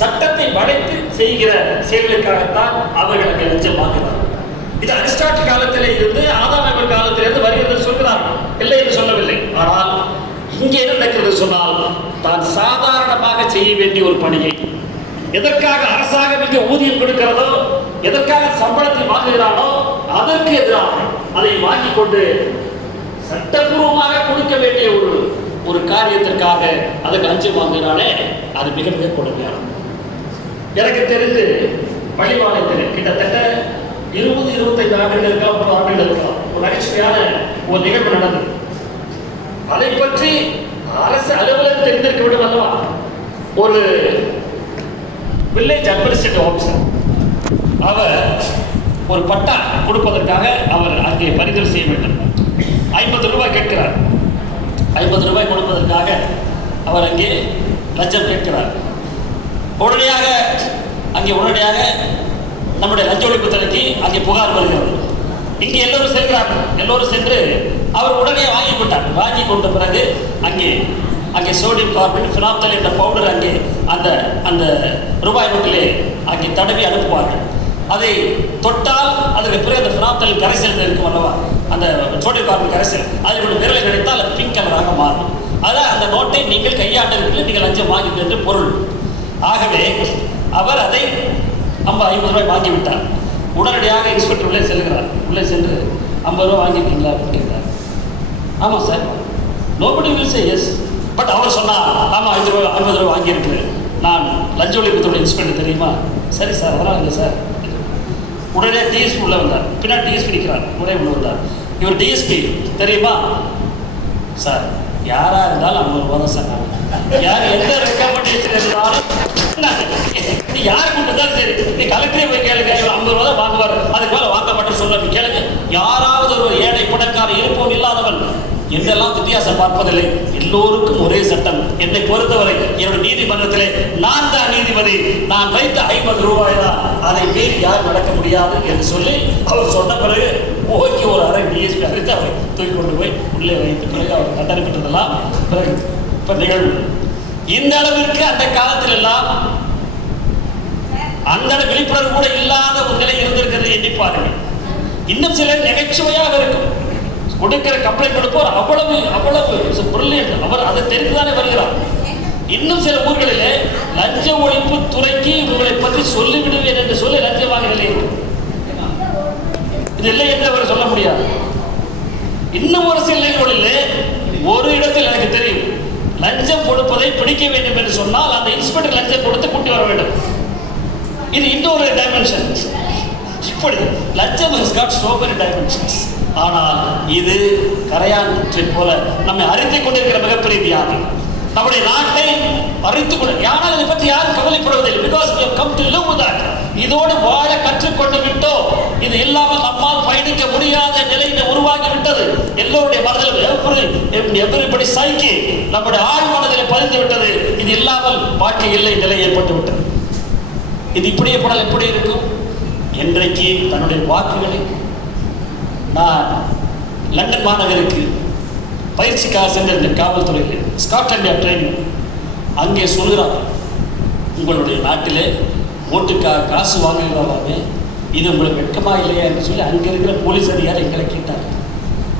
சட்டத்தை படைத்து செய்கிற செயல்களுக்காகத்தான் அவர்கள் அங்கே லஞ்சம் வாங்குகிறார்கள். இது அரிஸ்டாட்டில் காலத்திலே இருந்து ஆதாம் காலத்திலிருந்து வருகிறது சொல்கிறார்கள், இல்லை என்று சொல்லவில்லை. ஆனால் இங்கே என்ன நடக்கிறது சொன்னால் தான் சாதாரணமாக செய்ய வேண்டிய ஒரு பணியை எதற்காக அரசாங்கம் இங்கே ஊதியம் கொடுக்கிறதோ, எதற்காக சம்பளத்தை வாங்குகிறானோ அதற்கு எதிராக அதை வாங்கிக் கொண்டு சட்டபூர்வமாக கொடுக்க வேண்டிய ஒரு காரியத்திற்காக அதற்கு லஞ்சம் வாங்கினாலே அது மிக மிக கொடுமையானது. எனக்கு தெரிந்து பள்ளிவாளையத்தில் கிட்டத்தட்ட 20-25 ஆண்டுகள் இருக்கலாம், 30 ஆண்டுகள் இருக்கலாம், ஒரு நகைச்சுவையான ஒரு நிகழ்வு நடந்தது. அதை பற்றி அரசு அலுவலகம் தெரிந்திருக்க விடும் அல்லவா? ஒரு வில்லேஜ் அட்மினிஸ்ட்ரேட்டிவ் ஆஃபீஸர் அவர் ஒரு பட்டா கொடுப்பதற்காக அவர் அங்கே பரிந்துரை செய்ய வேண்டும். 50 ரூபாய் கேட்கிறார். 50 ரூபாய் கொடுப்பதற்காக அவர் அங்கே லஞ்சம் கேட்கிறார். உடனடியாக நம்முடைய லஞ்ச ஒழிப்பு துறைக்கு அங்கே புகார் வருகிறது. இங்கே எல்லோரும் செல்கிறார்கள். எல்லோரும் சென்று அவர் உடனே வாங்கி கொண்டார். வாங்கி கொண்ட பிறகு அங்கே சோடியம் கார்பனேட், ஃபினாப்தல் என்ற பவுடர் அங்கே அந்த ரூபாய் நோட்டிலே அங்கே தடவி அனுப்புவார்கள். அதை தொட்டால் அதற்கு பிறகு அந்த ஃபினாப்தல் கரைசல் இருக்கும் அல்லவா, அந்த சோடியம் கார்பனேட் கரைசல், அதில் ஒரு விரலை கிடைத்தால் அது பிங்க் கலராக மாறும். அதான் அந்த நோட்டை நீங்கள் கையாண்டிருக்கீர்கள், நீங்கள் லஞ்சம் வாங்கி என்று பொருள். ஆகவே அவர் அதை 50 ரூபாய் வாங்கிவிட்டார். உடனடியாக இன்ஸ்பெக்டர் உள்ளே செல்கிறார். உள்ளே சென்று 50 ரூபாய் வாங்கியிருக்கீங்களா அப்படின்னு கேட்டார். ஆமாம் sir. Nobody will say yes. But அவர் சொன்னார், ஆமாம் 50 ரூபாய் வாங்கியிருக்கிறேன், நான் லஞ்ச ஒழிப்புத்துறை இன்ஸ்பெக்டர் தெரியுமா? சரி சார், அதெல்லாம் இல்லை சார். உடனே டிஎஸ்பி உள்ள வந்தார். பின்னாடி டிஎஸ்பி நிற்கிறார். உடனே உள்ள வந்தார். இவர் டிஎஸ்பி தெரியுமா? சார், யாராக இருந்தாலும் 50 ரூபா தான் சார். யார் எந்த ரெக்கமெண்டேஷன் இருந்தாலும் நீ யார் கொண்டு தான் சரி, நீ கலெக்டரே போய் கேளுங்க, 50 ரூபா தான் வாங்குவார், அதுக்கு மேலே வாங்க மாட்டேன்னு சொல்ல கேளுங்க. யாராவது ஒரு ஏழை பணக்காரர் இருப்போம் இல்லாதவன் என்றெல்லாம் வித்தியாசம் பார்ப்பதில்லை. எல்லோருக்கும் ஒரே சட்டம். என்னை பொறுத்தவரை என்னுடைய நீதிமன்றத்திலே நான் தான் நீதிபதி. நான் வைத்த 50 ரூபாய் தான், அதை மீறி யார் நடக்க முடியாது என்று சொல்லி அவர் சொன்ன பிறகு ஓகே ஒரு அரை டிஎஸ்பி அழைத்து அவரை தூக்கி கொண்டு போய் உள்ளே வைத்து பிறகு அவர் தண்டனை பெற்றதெல்லாம் பிறகு இப்போ நிகழ்வு. இந்த அளவிற்கு அந்த காலத்தில் எல்லாம் அந்த விழிப்புணர்வு கூட இல்லாத ஒரு நிலை இருந்திருக்கிறது எண்ணி பாருங்கள். இன்னும் சிலர் நகைச்சுவையாக இருக்கும். கொடுக்கிற கம்ப்ளைண்ட் கொடுப்போர் அவ்வளவு பொருள் அவர் அதை தெரிந்துதானே வருகிறார். இன்னும் சில ஊர்களிலே லஞ்ச ஒழிப்பு துறைக்கு உங்களை பற்றி சொல்லிவிடுவேன் என்று சொல்லி லஞ்சம் வாங்கவில்லை. இது இல்லை என்று அவர் சொல்ல முடியாது. இன்னும் ஒரு சில நிலைகளிலே ஒரு இடத்தில் எனக்கு தெரியும், லஞ்சம் கொடுப்பதை பிடிக்க வேண்டும் என்று சொன்னால் அந்த இன்ஸ்பெக்டர் லஞ்சம் கொடுத்து கூட்டி வர வேண்டும். இது இன்னொரு டைமென்ஷன். இப்படி லஞ்சம் has got so many dimensions. ஆனால் இது கரையான் போல நம்மை அறித்துக் கொண்டிருக்கிற மிகப்பெரிய வியாதி. நம்முடைய நாட்டை அறித்துக் கொண்டு, ஆனால் இதை பற்றி யாரும் கவலைப்படுவதில்லை. Because we have come to live with that. இதோடு வாழ கற்றுக்கொண்டு விட்டோம். இது இல்லாமல் நம்மால் பயணிக்க முடியாத நிலை உருவாகி விட்டது. எல்லோருடைய மனதில் everybody psyche நம்முடைய ஆழ் மனதில் பதிந்து விட்டது. இது இல்லாமல் வாழ்க்கை இல்லை நிலை ஏற்பட்டு விட்டது. இது இப்படியே போனால் எப்படி இருக்கும்? என்றைக்கு தன்னுடைய வாக்குகளை நான் லண்டன் மாநகருக்கு பயிற்சிக்காக சென்ற காவல்துறையில் ஸ்காட்லாண்ட் ட்ரைனிங் அங்கே சொல்கிறார், உங்களுடைய நாட்டிலே ஓட்டுக்காக காசு வாங்குகிறாமே, இது உங்களுக்கு வெட்கமா இல்லையா என்று சொல்லி அங்கே இருக்கிற போலீஸ் அதிகாரி எங்களை கேட்டார்.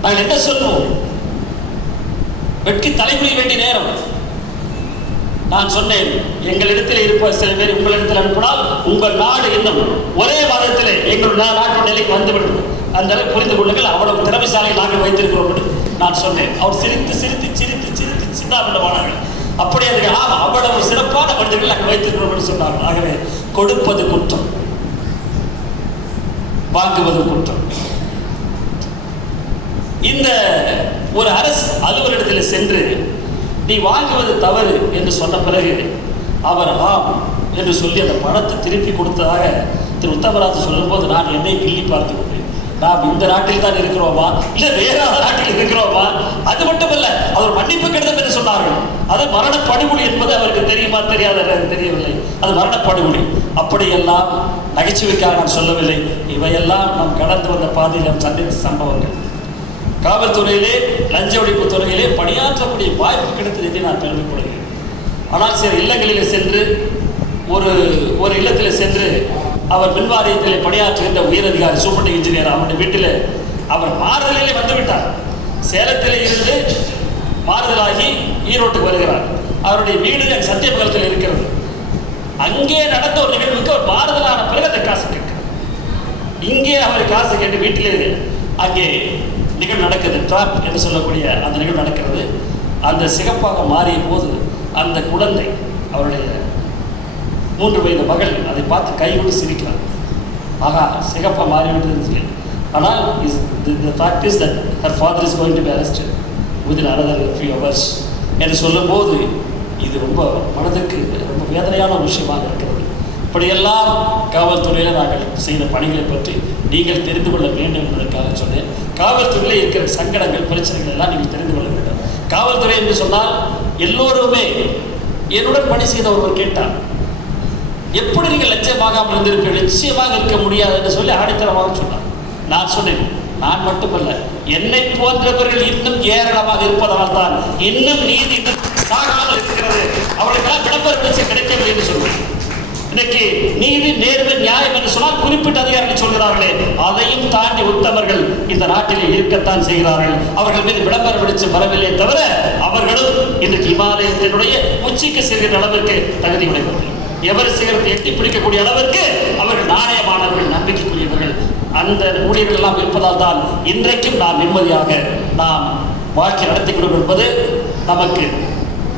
நாங்கள் என்ன சொல்லுவோம்? வெட்கி தலைமுறை வேண்டிய நேரம். நான் சொன்னேன், எங்களிடத்தில் இருப்ப சில பேர் உங்களிடத்தில் அனுப்பினால் உங்கள் நாடு இன்னும் ஒரே மாதத்திலே எங்களுடைய நாட்டு நிலைக்கு வந்துவிடும். அந்த அளவுக்கு புரிந்து கொள்ளுங்கள், அவ்வளவு திறமைசாலையை நாங்கள் வைத்திருக்கிறோம் என்று நான் சொன்னேன். அவர் சிரித்து சிரித்து சிரித்து சிரித்து சின்னாபின்னமானார்கள். அப்படி அதுக்கு அவ்வளவு சிறப்பான மனிதர்கள் நாங்கள் வைத்திருக்கிறோம் என்று சொன்னார்கள். ஆகவே கொடுப்பது குற்றம், வாங்குவது குற்றம். இந்த ஒரு அரசு அலுவலகத்தில் சென்று நீ வாங்குவது தவறு என்று சொன்ன பிறகு அவர் ஆம் என்று சொல்லி அந்த பணத்தை திருப்பி கொடுத்ததாக திரு உத்தமராஜ் சொல்லும்போது நான் என்னை கிள்ளி பார்த்து கொண்டேன். நாம் இந்த நாட்டில் தான் இருக்கிறோமா, இல்லை வேற நாட்டில் இருக்கிறோமா? அது மட்டுமல்ல, அவர் மன்னிப்பு கடிதம் என்று சொன்னார்கள். அது மரணப்படுகொலை என்பது அவருக்கு தெரியுமா தெரியாத தெரியவில்லை. அது மரணப்படுகொலை. அப்படியெல்லாம் நகைச்சுவைக்காக நான் சொல்லவில்லை. இவையெல்லாம் நாம் கடந்து வந்த பாதையில் நாம் சந்தித்த சம்பவங்கள். காவல்துறையிலே லஞ்ச ஒழிப்பு துறையிலே பணியாற்றக்கூடிய வாய்ப்பு கிடைத்தது என்று நான் பெருமைப்படுகிறேன். ஆனால் சில இல்லங்களிலே சென்று ஒரு இல்லத்தில் சென்று அவர் மின்வாரியத்தில் பணியாற்றுகின்ற உயரதிகாரி சூப்பர்டென்ட் இன்ஜினியர் அவருடைய வீட்டில் அவர் மாறுதலிலே வந்துவிட்டார். சேலத்திலே இருந்து மாறுதலாகி ஈரோட்டுக்கு வருகிறார். அவருடைய வீடு சத்தியமங்கலத்தில் இருக்கிறது. அங்கே நடந்த ஒரு நிகழ்வுக்கு அவர் மாறுதலான பிறகு அந்த காசு கேட்கிறார். இங்கே அவர் காசு கேட்டு வீட்டிலே அங்கே நிகழ்வு நடக்குது. ட்ராப் என்று சொல்லக்கூடிய அந்த நிகழ்வு நடக்கிறது. அந்த சிகப்பாக மாறிய போது அந்த குழந்தை அவருடைய 3 வயது மகள் அதை பார்த்து கைகொண்டு சிரிக்கிறார். ஆகா, சிகப்பாக மாறிவிட்டதுன்னு சொல்லி. ஆனால் the fact is that her father is going to be arrested within another few hours என்று சொல்லும்போது இது ரொம்ப மனதுக்கு ரொம்ப வேதனையான ஒரு விஷயமாக இருக்கிறது. இப்படியெல்லாம் காவல்துறையில் நாங்கள் செய்த பணிகளை பற்றி நீங்கள் தெரிந்து கொள்ள வேண்டும் என்பதற்காக சொன்னேன். காவல்துறையில் இருக்கிற சங்கடங்கள், பிரச்சனைகள் எல்லாம் நீங்கள் தெரிந்து கொள்ள வேண்டும். காவல்துறை என்று சொன்னால் எல்லோருமே, என்னுடன் பணி செய்த ஒருவர் கேட்டார், எப்படி நீங்கள் லட்சியமாகாமல் இருந்திருப்பீர்கள்? நிச்சயமாக இருக்க முடியாது என்று சொல்லி ஆணித்தரமாக சொன்னார். நான் சொன்னேன், நான் மட்டுமல்ல, என்னை போன்றவர்கள் இன்னும் ஏராளமாக இருப்பதால் தான் இன்னும் நீதி சாகாமல் இருக்கிறது. அவர்களுக்கெல்லாம் விளம்பரம் கிடைக்கவில்லை என்று சொல்வேன். இன்னைக்கு நீதி, நேர்மை, நியாயம் என்று சொன்னால் குறிப்பிட்ட அதிகாரிகள் சொல்கிறார்களே, அதையும் தாண்டி உத்தமர்கள் இந்த நாட்டிலே இருக்கத்தான் செய்கிறார்கள். அவர்கள் மீது விளம்பரம் விடுச்சு வரவில்லை தவிர அவர்களும் இன்றைக்கு இமாலயத்தினுடைய உச்சிக்கு செல்கிற அளவிற்கு தகுதி உடையவர்கள், எவர் சிகரத்தை எட்டி பிடிக்கக்கூடிய அளவிற்கு அவர்கள் நாணயமானவர்கள், நம்பிக்கைக்குரியவர்கள். அந்த ஊழியர்கள் எல்லாம் இருப்பதால் தான் இன்றைக்கும் நாம் நிம்மதியாக நாம் வாழ்க்கை நடத்திக்கிறோம் என்பது நமக்கு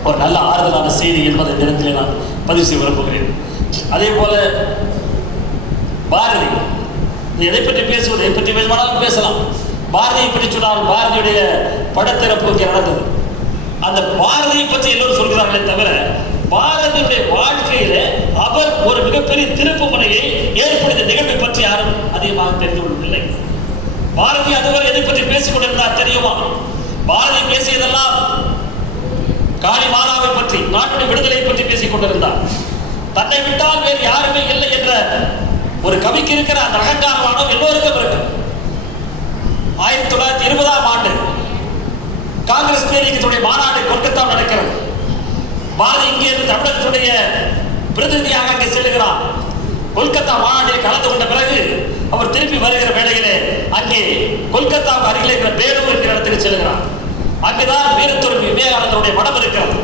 ஒரு நல்ல ஆறுதலான செய்தி என்பதை நேரத்திலே நான் பதிவு செய்ய விரும்புகிறேன். அதே போல பாரதி, எதை பற்றி பேசுவது, எதை பற்றி வேணுமானாலும் பேசலாம். பாரதியை பற்றி சொன்னால் பாரதியுடைய படத்திறப்பு இங்கே நடந்தது. அந்த பாரதியை பற்றி எல்லோரும் சொல்கிறார்களே தவிர பாரதியுடைய வாழ்க்கையில அவர் ஒரு மிகப்பெரிய திருப்பு முனையை ஏற்படுத்திய நிகழ்வை பற்றி யாரும் அதிகமாக தெரிந்து கொள்ளவில்லை. பாரதி அதுவரை எதை பற்றி பேசிக் கொண்டிருந்தார் தெரியுமா? பாரதி பேசியதெல்லாம் காளி மாதாவை பற்றி, நாட்டுடைய விடுதலை பற்றி பேசிக் கொண்டிருந்தார். தன்னை விட்டால் வேறு யாருமே இல்லை என்ற ஒரு கவிக்கு இருக்கிற அந்த அகங்காரமானது எல்லோருக்கும் இருக்கு. 1920ஆம் ஆண்டு காங்கிரஸ் பேரியக்கத்துடைய மாநாடு கொல்கத்தா நடக்கிறது. பாரதி இங்கே தமிழகத்துடைய பிரதிநிதியாக அங்கே செல்லுகிறார். கொல்கத்தா மாநாட்டில் கலந்து கொண்ட பிறகு அவர் திருப்பி வருகிற வேளையிலே அங்கே கொல்கத்தாவுக்கு அருகில் இருக்கிற பேரூர் என்கிற இடத்துக்கு செல்கிறார். அங்குதான் வீரத்துறை விவேகானந்தருடைய மடம் இருக்கிறது.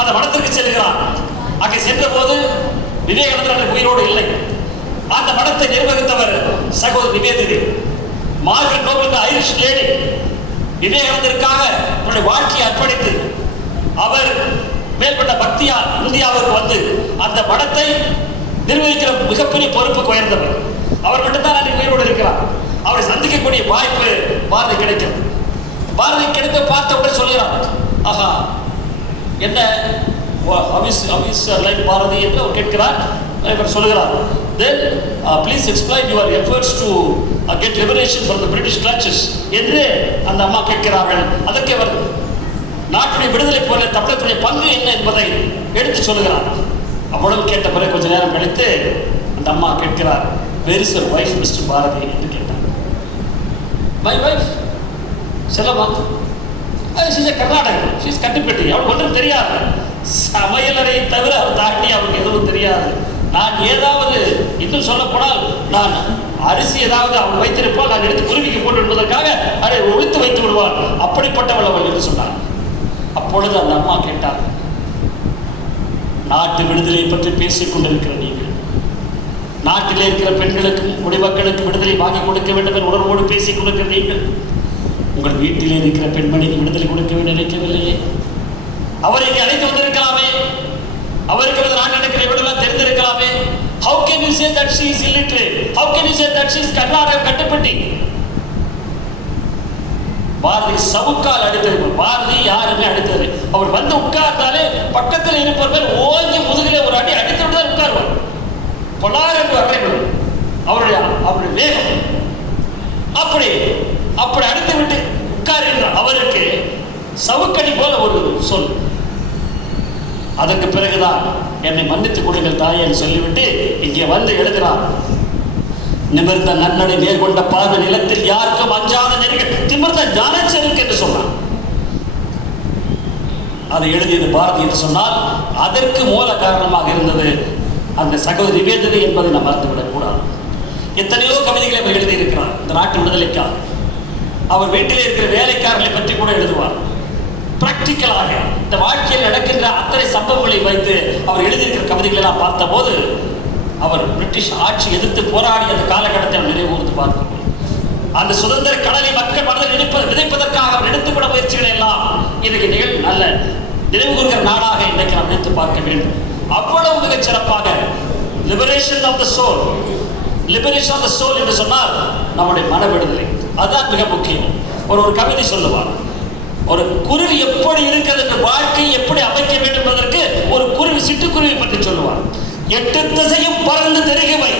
அந்த மடத்திற்கு செல்கிறார். அங்கே சென்ற போது விவேகானந்தர் உயிரோடு இல்லை. அந்த மடத்தை நிர்வகித்தவர் சகோதரி Nivedita, Margaret Noble Irish lady. விவேகானந்தருக்காக தன்னுடைய வாழ்க்கையை அர்ப்பணித்து அவர் மேற்பட்ட பக்தியால் இந்தியாவுக்கு வந்து அந்த மடத்தை நிர்வகிக்கிற மிகப்பெரிய பொறுப்புக்கு உயர்ந்தவர். அவர் மட்டும்தான் அன்றைக்கு உயிரோடு இருக்கிறார். அவரை சந்திக்கக்கூடிய வாய்ப்பு பாரதி கிடைக்கிறது. பாரதி கிடைத்த பார்த்தவுடன் சொல்கிறார், ஆஹா என்ன லைக் பாரதி என்று அவர் கேட்கிறார். இவர் சொல்கிறார், then please explain your efforts to get liberation from the British clutches என்று அந்த அம்மா கேட்கிறார்கள். அதற்கு அவர் நாட்டுடைய விடுதலை போல தமிழகத்துடைய பங்கு என்ன என்பதை எடுத்து சொல்லுகிறார். அவ்வளவு கேட்ட பிறகு கொஞ்ச நேரம் கழித்து அந்த அம்மா கேட்கிறார், where is your wife Mr. Bharathi என்று கேட்டார். my wife Chellamma, she is a Karnatakan, she is கட்டிப்பட்டி, அவளுக்கு ஒன்றும் தெரியாது, சமையலறை தவிர அவர் தாண்டி அவருக்கு எதுவும் தெரியாது. நான் ஏதாவது இன்னும் சொல்ல போனால் நான் அரிசி ஏதாவது அவள் வைத்திருப்பால் நான் எடுத்து குருவிக்கு போட்டு விடுவதற்காக அதை ஒழித்து வைத்து விடுவார், அப்படிப்பட்டவள் அவள் என்று சொன்னார். அப்பொழுது அந்த அம்மா கேட்டார், நாட்டு விடுதலை பற்றி பேசிக் கொண்டிருக்கிற நீங்கள், நாட்டிலே இருக்கிற பெண்களுக்கும் குடிமக்களுக்கு விடுதலை வாங்கி கொடுக்க வேண்டும் என்ற உணர்வோடு பேசிக் கொண்டிருக்கிற நீங்கள், உங்கள் வீட்டிலே இருக்கிற பெண்மணிக்கு விடுதலை கொடுக்க வேண்டும் நினைக்கவில்லையே? அவரை இங்கே அழைத்து வந்திருக்கலாமே, அவருக்கு நான் நினைக்கிற விடலாம் தெரிந்திருக்கலாமே. How can you say that she is illiterate? How can you say that she is Karnataka கட்டுப்பட்டி? Bharathi சவுக்கால் அடித்தது. பாரதி யாருமே அடித்தது. அவர் வந்து உட்கார்ந்தாலே பக்கத்தில் இருப்பவர் ஓங்கி முதுகிலே ஒரு அடி அடித்துவிட்டு தான் உட்கார்வார். பொலார் என்று வரைவர் அவருடைய வேகம். அப்படி அடித்து விட்டு உட்கார்கின்றார். அவருக்கு சவுக்கடி போல ஒரு சொல். அதற்கு பிறகுதான் என்னை மன்னித்துக் கொடுங்கள் தாயே என்று சொல்லிவிட்டு இங்கே வந்து எழுதினார், நிமிர்ந்த நன்னடை நேர்கொண்ட பார்வை நிலத்தில் யாருக்கும் அஞ்சாத நெறிகள் திமிர்ந்த ஞானச்சருக்கு என்று சொன்னார். அதை எழுதியது பாரதி என்று சொன்னால் அதற்கு மூல காரணமாக இருந்தது அந்த சகோதரி நிவேதிதா என்பதை நாம் மறந்துவிடக் கூடாது. எத்தனையோ கவிதைகளை அவர் எழுதியிருக்கிறார் இந்த நாட்டு விடுதலைக்காக. அவர் வீட்டிலே இருக்கிற வேலைக்காரர்களை பற்றி கூட எழுதுவார். பிராக்டிக்கலாக இந்த வாழ்க்கையில் நடக்கின்ற அத்தனை சம்பவங்களை வைத்து அவர் எழுதியிருக்கிற கவிதைகளை நான் பார்த்த போது அவர் பிரிட்டிஷ் ஆட்சி எதிர்த்து போராடிய அந்த காலகட்டத்தை அவர் நினைவுகூர்ந்து பார்க்கிறோம். அந்த சுதந்திர கடலை மக்கள் மனதில் விதைப்பதற்காக அவர் எடுத்துக்கூட முயற்சிகளை எல்லாம் இன்றைக்கு நல்ல நினைவுகூர்கிற நாடாக இன்றைக்கு நாம் நினைத்து பார்க்க வேண்டும். அவ்வளவு மிகச் சிறப்பாக liberation of the soul. Liberation of the soul என்று சொன்னால் நம்முடைய மன விடுதலை. அதுதான் மிக முக்கியம். ஒரு கவிதை சொல்லுவார், ஒரு குருவி எப்படி இருக்கிறது என்ற வாழ்க்கையை எப்படி அமைக்க வேண்டும் என்பதற்கு ஒரு குருவி, சிட்டுக்குருவி பற்றி சொல்லுவார். 8 திசையும் பறந்து தெரிகவை,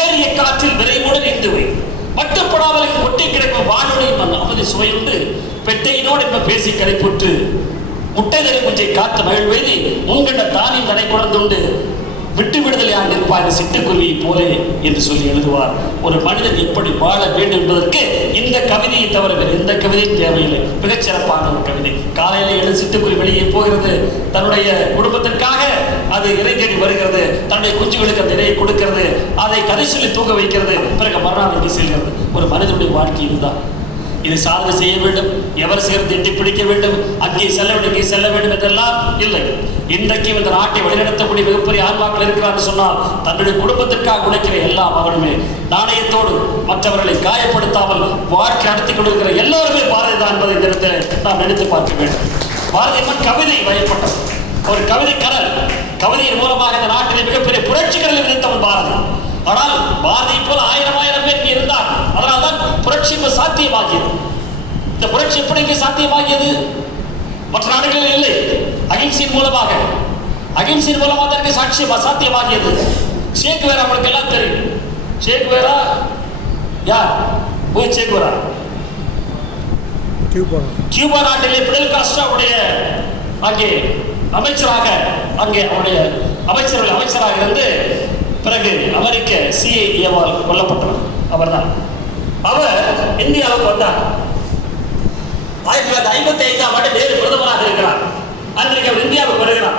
ஏறிய காற்றில் விரைவுடன் இந்துவை, மட்டுப்படாமல் ஒட்டி கிடக்கும் வானுடைய அமைதி சுவையுண்டு பெட்டையினோடு என்ப பேசி கடைப்புற்று முட்டை தரை குஞ்சை காத்து மகிழ்வெய்தி முன்கண்ட தானியம் தடை குழந்துண்டு விட்டு விடுதலையாக நிற்பார் சிட்டுக்குருவியை போலே என்று சொல்லி எழுதுவார். ஒரு மனிதன் எப்படி வாழ வேண்டும் என்பதற்கு இந்த கவிதையை தவிர வேறு எந்த கவிதையும் தேவையில்லை. மிகச்சிறப்பான ஒரு கவிதை. காலையில் எழுது சிட்டுக்குருவி வெளியே போகிறது, தன்னுடைய குடும்பத்திற்காக அது இறை தேடி வருகிறது, தன்னுடைய குஞ்சுகளுக்கு அந்த இறையை கொடுக்கிறது, அதை கதை சொல்லி தூங்க வைக்கிறது, பிறகு மறுநாள் இங்கே செல்கிறது. ஒரு மனிதனுடைய வாழ்க்கை இதுதான். இது சாதனை செய்ய வேண்டும், எவர் சேர்ந்து எட்டி பிடிக்க வேண்டும், அங்கே செல்ல வேண்டும், இங்கே செல்ல வேண்டும் என்றெல்லாம் இல்லை. இன்றைக்கு இந்த நாட்டை வழிநடத்தக்கூடிய மிகப்பெரிய ஆன்மாக்கள் இருக்கிறார் சொன்னால் தன்னுடைய குடும்பத்திற்காக உழைக்கிற எல்லா மகனுமே நாணயத்தோடு மற்றவர்களை காயப்படுத்தாமல் வாழ்க்கை நடத்தி கொடுக்கிற எல்லாருமே பாரதி தான் என்பதை இந்த இடத்தில் நாம் நினைத்து பார்க்க வேண்டும். பாரதியம்மன் கவிதை வயப்பட்டது, ஒரு கவிதை கடல். கவிதையின் மூலமாக இந்த நாட்டிலே மிகப்பெரிய புரட்சிகளை விதித்தவன் பாரதி. ஆனால் பாரதியை போல 1000 பேர் இருந்தார். அதனால்தான் புரட்சி சாத்தியமாகியது. இந்த புரட்சி எப்படி இங்கே சாத்தியமாகியது? மற்ற நாடுகளில் இல்லை. அகிம்சையின் மூலமாக, அகிம்சையின் மூலமாக தான் சாட்சியம் சாத்தியமாகியது. ஷேக் வேரா உங்களுக்கு எல்லாம் தெரியும். ஷேக் வேரா யார்? ஷேக் வேரா கியூபா நாட்டிலே பிடல் காஸ்ட்ரோவுடைய அங்கே அமைச்சராக, அங்கே அவருடைய அமைச்சராக இருந்து பிறகு அமெரிக்க CIA-வால் கொல்லப்பட்டவர் அவர்தான். அவர் இந்தியாவுக்கு வந்தார். 1955ஆம் ஆண்டு நேரு பிரதமராக இருக்கிறார். அன்றைக்கு அவர் இந்தியாவுக்கு வருகிறார்.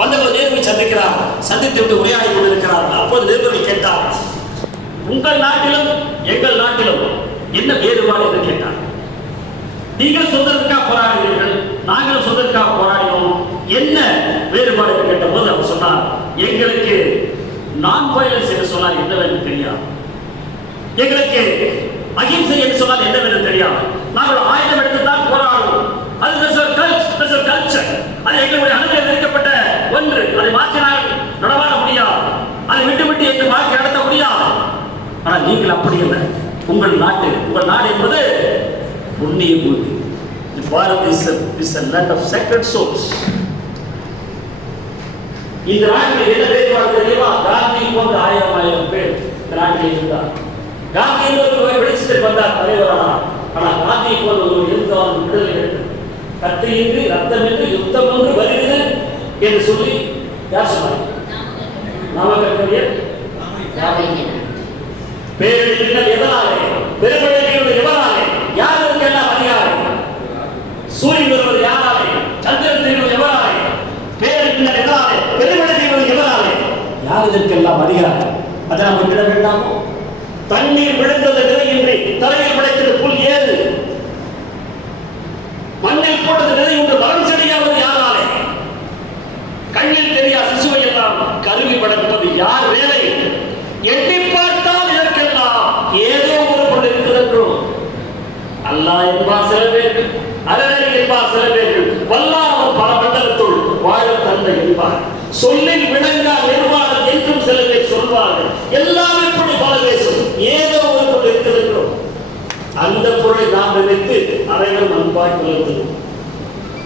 வந்தவர் நேருவை சந்திக்கிறார். சந்தித்து விட்டு உரையாடி கொண்டிருக்கிறார். அப்போது நேருவை கேட்டார், உங்கள் நாட்டிலும் எங்கள் நாட்டிலும் என்ன வேறுபாடு என்று கேட்டார். நீங்கள் சுதந்திரத்துக்காக போராடுகிறீர்கள், நாங்களும் சுதந்திரத்துக்காக போராடினோம், என்ன வேறுபாடு என்று கேட்டபோது அவர் சொன்னார், எங்களுக்கு நான் வயலன்ஸ் என்று சொன்னால் என்னவென்று தெரியாது, எங்களுக்கு அகிம்சை என்று சொன்னால் என்னவென்று தெரியாது, நாங்கள் ஆயுதம் எடுத்துத்தான் போராடுவோம், அது கல்ச்சர், அது எங்களுடைய அணுகில் வைக்கப்பட்ட ஒன்று, அதை மாற்றினால் நடமாட முடியாது, அதை விட்டு எங்கள் வாழ்க்கை நடத்த முடியாது. ஆனால் நீங்கள் அப்படி இல்லை. உங்கள் நாடு என்பது புண்ணிய பூமி. Bharat is a land of sacred souls. இந்த நாட்டில் என்ன வேறுபாடு தெரியுமா? காந்தி போன்ற 1000 பேர் இந்த நாட்டில் இருந்தார். காந்தி ஒரு வெளிச்சத்தில் வந்தார் தலைவரானார். ஆனால் காந்தி போன்ற ஒரு இருந்தாலும் விடுதலை கத்தியின்றி ரத்தமின்றி யுத்தம் ஒன்று வருகிறது என்று சொல்லி யார் சொன்னார்? நாமக்கல் பேரழிவுகள் எதனாலே, பெருமழைகள் எவராலே, யாருக்கெல்லாம் அதிகாரம்? சூரியன் வருவது யாராலே, சந்திரன் தெரிவது எவராலே, பேரழிவுகள் எதனாலே, பெருமழை தெரிவது எவராலே, யார் இதற்கெல்லாம் அதிகாரம்? அதை நாம் விட வேண்டாமோ? தண்ணீர் விழுந்தது நிறையின்றி தரையில் விளைத்தது புல் ஏது, மண்ணில் போட்டது நிறை ஒன்று மரம் செடியாவது யாராலே, கண்ணில் தெரியா சிசுவை எல்லாம் கருவி படைப்பது யார் வேலை? எண்ணி பார்த்தால் இதற்கெல்லாம் ஏதோ ஒரு பொருள் இருக்கிறோம். அல்லாஹ் என்பார் சில பேர், அரணி என்பார் சில பேர், வல்லாமல் பல மண்டலத்துள் வாழ தந்தை என்பார், சொல்லில் விளங்கா நிர்வாகம் என்றும் சில பேர் சொல்வார்கள். எல்லாம் எப்படி பல பேசும், ஏதோ ஒரு பொருள் இருக்கிறோம். அந்த பொருளை நாம் நினைத்து அனைவரும் அன்பாய் புலர்ந்தோம்.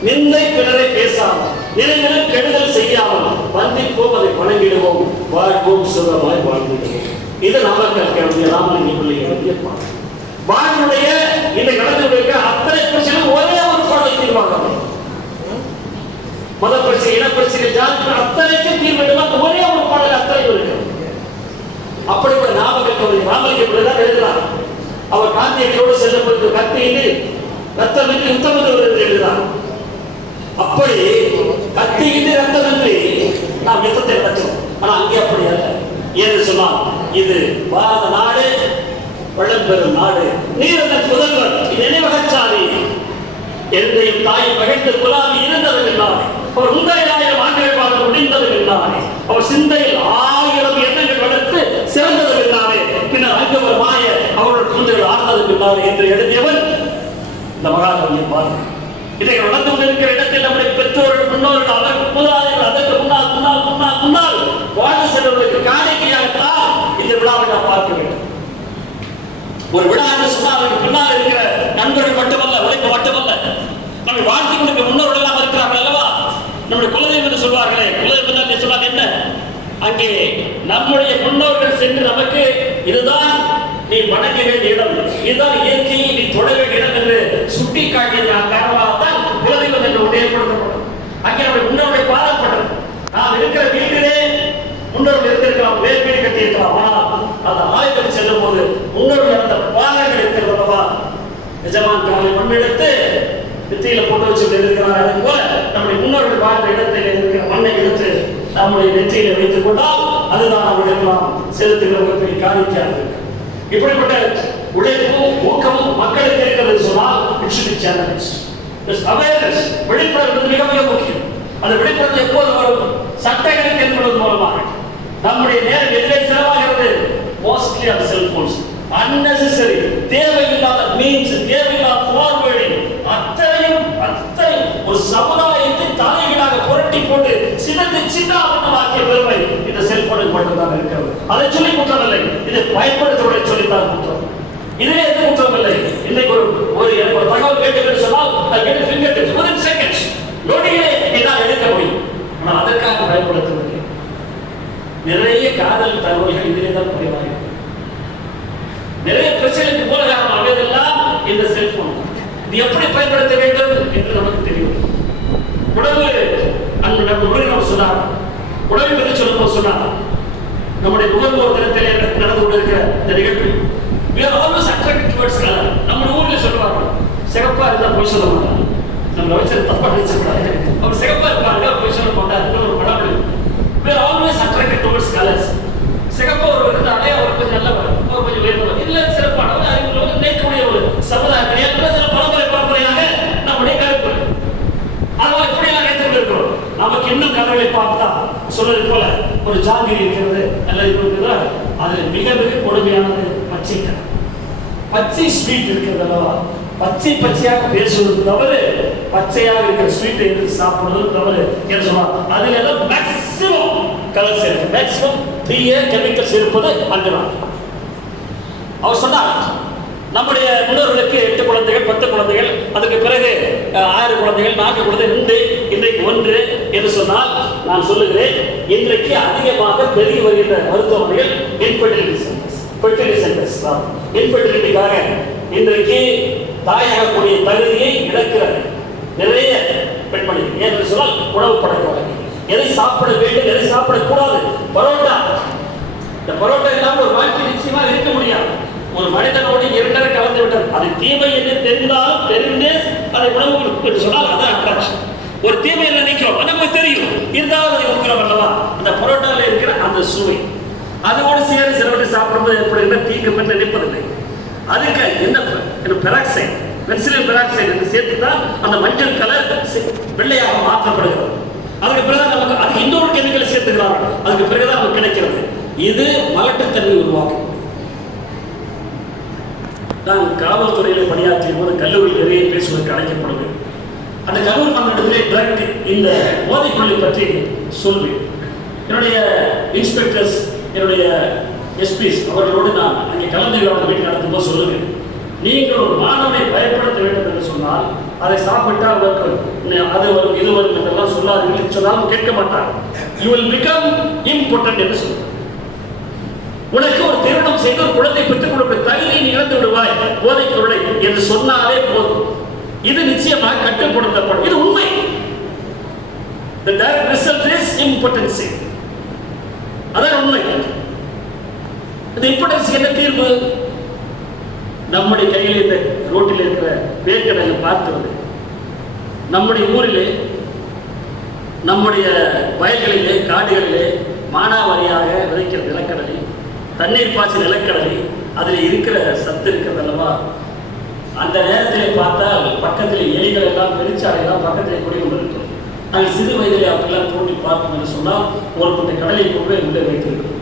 நிந்தை பிறரை பேசாமல், நினைவிலும் கெடுதல் செய்யாமல் வந்திப்போம், அதை வணங்கிடுவோம், வாழ்வோம், சுகமாய் வாழ்ந்துடுவோம். இது நாமக்கல் ராமலிங்க பிள்ளை எழுதிய பாடல். வாழ்வுடைய இந்த நடந்து அத்தனை பிரச்சனை ஒரே ஒரு பாடலை தீர்மானம். மத பிரச்சனை, இனப்பிரச்சனை, ஜாதி அத்தனைக்கு தீர்வு ஒரே ஒரு பாடல் அத்தனை இருக்கிறது. அப்படிப்பட்ட நாமக்கல் ராமலிங்க பிள்ளை தான் எழுதுகிறார். அவர் காந்தியோடு செல்லப்பட்டு கத்தியிட்டு ரத்தமின்றி யுத்தம் என்று எழுதினார். அப்படி கத்தியிட்டு ரத்தமின்றி நாம் யுத்தத்தை நடத்துவோம். ஆனா அங்கே அப்படி அல்ல. ஏன்னு சொன்னால் இது பாரத நாடு, பழம்பெரும் நாடு, நீரதன் முதல்வர், நினைவகச்சாரி, எந்தையும் தாயும் பகைத்து குலாமி இருந்ததும் இல்லாதே, அவர் 3000 ஆண்டுகள் பார்த்து முடிந்ததும் இல்லாதே, அவர் சிந்தையில் 1000 எண்ணங்கள் வளர்த்து சிறந்ததும் இல்லாதே, பின்னர் அங்கவர் மாய அவருடைய குழந்தைகள் ஆழ்ந்ததும் இல்லாதே என்று எழுதியவன் இந்த மகாகவியை பாருங்கள். இதை நடந்து கொண்டிருக்கிற இடத்தில் நம்முடைய பெற்றோர்கள், முன்னோர்கள், அவர் மூதாதையர்கள், அதற்கு முன்னால் முன்னால் முன்னால் முன்னால் வாழ்ந்து செல்வதற்கு காணிக்கையாகத்தான் இந்த விழாவை நாம் பார்க்க வேண்டும். ஒரு விழா என்று சொன்னால் அதற்கு பின்னால் இருக்கிற நண்பர்கள் மட்டுமல்ல, உழைப்பு மட்டுமல்ல, நம்மை வாழ்த்தி கொண்டிருக்கிற முன்னோர்கள் எல்லாம் இருக்கிறார்கள் அல்லவா? நம்முடைய குலதெய்வம் என்று சொல்வார்களே, குலதெய்வம் என்று சொன்னால் என்ன? அங்கே நம்முடைய முன்னோர்கள் சென்று நமக்கு இதுதான் நீ வணங்க வேண்டிய இடம், இதுதான் இயற்கையை நீ தொட வேண்டிய இடம் என்று சுட்டி காட்டிய காரணமாகத்தான் குலதெய்வம் என்று ஒன்று ஏற்படுத்தப்படும். அங்கே நம்முடைய முன்னோர்களை பாராட்டப்பட்டது. நாம் இருக்கிற வீட்டிலே முன்னோர்கள் இருந்திருக்கலாம், வேறு வீடு கட்டியிருக்கலாம். ஆனால் அந்த ஆலயத்தில் செல்லும் போது முன்னோர்கள் அந்த பாதங்கள் இருக்கிறது அல்லவா? எஜமான் காலை மண்ணெடுத்து நெத்தியில போட்டு வச்சு இருக்கிறார். அதே போல நம்முடைய முன்னோர்கள் வாழ்ந்த இடத்தில் இருக்கிற மண்ணை எடுத்து நம்முடைய நெற்றியில வைத்துக் கொண்டால் அதுதான் நம்முடைய நாம் செலுத்துகிற ஒரு பெரிய காணிக்கையாக இருக்கு. இப்படிப்பட்ட உழைப்பும் ஊக்கமும் மக்களுக்கு இருக்கிறது சொன்னால் it should be challenged. This awareness, விழிப்புணர்வு மிக மிக முக்கியம். அந்த விழிப்புணர்வு எப்போது வரும்? சட்டங்களுக்கு என்பது மூலமாக. நம்முடைய நேரம் எதிரே செலவாகிறது mostly on cell phones, unnecessary, தேவையில்லாத மீன்ஸ், தேவையில்லாத ஃபார்வர்டிங், அத்தனையும் ஒரு சமுதாயத்தை தலைகீழாக புரட்டி போட்டு சின்னத்தை சின்னாபனமாக்கிய பெருமை இந்த செல்போனுக்கு மட்டும்தான் இருக்கிறது. அதை சொல்லி குற்றமில்லை, இதை பயன்படுத்துவதை சொல்லித்தான் குற்றம். இதுவே எந்த குற்றம் இல்லை. இன்னைக்கு ஒரு எனக்கு ஒரு தகவல் கேட்டு சொன்னால் அது கேட்டு ஃபிங்கர் டிப்ஸ் within seconds நொடியிலே என்னால் எடுக்க முடியும். ஆனால் அதற்காக பயன்படுத்தவில்லை. நிறைய காதல் தகவல்கள் இதிலே தான் பதிவாக, நிறைய பிரச்சனைக்கு மூல காரணமாகலாம் இந்த செல்போன். இது எப்படி பயன்படுத்த வேண்டும் என்று நமக்கு தெரியும். உணவு நம்ம சொன்னார், உணவை பற்றி சொல்லும்போது சொன்னார், நம்முடைய நுகர்வோர் தினத்திலே நடந்து கொண்டிருக்கிற இந்த நிகழ்வு we are always attracted towards color. நம்ம ஊர்ல சொல்லுவாங்க, சிகப்பா இருந்தா போய் சொல்ல மாட்டாங்க, நம்ம வச்சு தப்பா நினைச்சிருக்காங்க, அவர் சிகப்பா இருப்பாங்க போய் சொல்ல மாட்டாங்க. ஒரு படம் we are always attracted towards colors. சிகப்பா ஒரு இருந்தாலே அவர் கொஞ்சம் நல்லவர், அவர் கொஞ்சம் வேறுபட்டவர், இல்ல சிறப்பானவர், அறிவுள்ளவர், நேர்மையுடைய ஒரு சமுதாயத்திலே பரம்பரையாக நம்முடைய கருப்பு. அதனால இப்படி எல்லாம் நினைத்து கொண்டிருக்கிறோம். நமக்கு இன்னும் கலர்களை பார்த்தா சொல்றது போல ஒரு ஜாங்கிரி இருக்கிறது அல்லது இருக்கிறதா, அது மிக மிக கொடுமையானது பச்சை. பச்சை ஸ்வீட் இருக்கிறது அல்லவா? பச்சை பச்சையாக பேசுவது தவறு, பச்சையாக இருக்கிற ஸ்வீட்டை எடுத்து சாப்பிடுவது தவறு என்று சொன்னார். அதில் எல்லாம் மேக்சிமம் கலர்ஸ் இருக்கு, மேக்சிமம் கெமிக்கல்ஸ் இருப்பது அங்குதான். அவர் சொன்னார், நம்முடைய முன்னோர்களுக்கு 8 குழந்தைகள் 10 குழந்தைகள், அதுக்கு பிறகு 6 குழந்தைகள் 4 குழந்தைகள் 2, இன்றைக்கு 1 என்று சொன்னால், நான் சொல்லுகிறேன் இன்றைக்கு அதிகமாக பெருகி வருகின்ற மருத்துவமனைகள் இன்ஃபர்டிலிட்டி சென்டர்ஸ் தான். இன்ஃபர்டிலிட்டிக்காக இன்றைக்கு தாயாகக்கூடிய தகுதியை இழக்கிற நிறைய பெண்மணி என்று சொன்னால் உணவு பழக்க வழக்கம், எதை சாப்பிட வேண்டும் எதை சாப்பிடக்கூடாது. பரோட்டா, இந்த பரோட்டா இல்லாமல் ஒரு வாழ்க்கை நிச்சயமா இருக்க முடியாது. ஒரு மனிதனோடு 2 கலந்து விட்டார், அது தீமை என்று தெரிந்தாலும் தெரிந்தே அதை உணவு என்று சொன்னால் அது அட்ராக்ஷன். ஒரு தீமையை நினைக்கிறோம், நமக்கு தெரியும், இருந்தாலும் அதை இருக்கிறோம் அல்லவா? அந்த பரோட்டாவில் இருக்கிற அந்த சுவை அதோடு சேர்ந்து சிலவற்றை சாப்பிடும்போது ஏற்படுகின்ற தீங்கு பற்றி நினைப்பதில்லை. அதுக்கு என்ன பெராக்சைடு, பென்சிலின் பெராக்சைடு என்று சேர்த்து தான் அந்த மஞ்சள் கலர் வெள்ளையாக மாற்றப்படுகிறது. அதுக்கு பிறகு நமக்கு அது இன்னொரு கெமிக்கல் சேர்த்துக்கிறார்கள், அதுக்கு பிறகுதான் நமக்கு கிடைக்கிறது. இது மலட்டுத்தன்மை உருவாக்கும். நான் காவல்துறையில் பணியாற்றிய போது கல்லூரியில் நிறைய பேசுவதற்கு அழைக்கப்படுவேன். அந்த கல்லூரி மாணவர்களிடையே ட்ரக், இந்த போதைப் பொருளை பற்றி சொல்வேன். என்னுடைய இன்ஸ்பெக்டர்ஸ், என்னுடைய எஸ்பிஸ் அவர்களோடு நான் அங்கே கலந்து வீட்டு நடத்தும்போது சொல்லுவேன், நீங்கள் ஒரு மாணவனை பயன்படுத்த வேண்டும் என்று சொன்னால் அதை சாப்பிட்டால் அது வரும் இது வரும் என்றெல்லாம் சொல்லாதீர்கள் சொன்னாலும் கேட்க மாட்டார். யூ வில் பிகம் இம்பார்ட்டன்ட் என்று சொல்லுவார். உனக்கு ஒரு திருமணம் செய்து ஒரு குழந்தை பெற்றுக் கொடுக்க தகுதியை நீ இழந்து விடுவாய் போதைப் பொருளை என்று சொன்னாலே போதும். இது நிச்சயமாக கட்டுப்படுத்தப்படும். இது உண்மை. The direct result is impotency. அதான் உண்மை. இந்த இம்பார்ட்டன்ஸ் என்ன தீர்வு? நம்முடைய கையில் இந்த ரோட்டில் இருக்கிற வேர்க்கடலை பார்க்கிறது, நம்முடைய ஊரிலே நம்முடைய வயல்களிலே காடுகளிலே மானாவாரியாக விதைக்கிற நிலக்கடலை, தண்ணீர் பாய்ச்சி நிலக்கடலை, அதில் இருக்கிற சத்து இருக்கிறது அல்லவா? அந்த நேரத்தில் பார்த்தால் பக்கத்தில் எலிகள் எல்லாம் பெருச்சாலையெல்லாம் பக்கத்தில் கொடி கொண்டு இருக்கிறோம். நாங்கள் சிறு வயதிலே அவர்களெல்லாம் தோண்டி பார்ப்போம் என்று சொன்னால் ஒரு குட்டை கடலை கொண்டு போய் உள்ளே வைத்திருக்கிறோம்.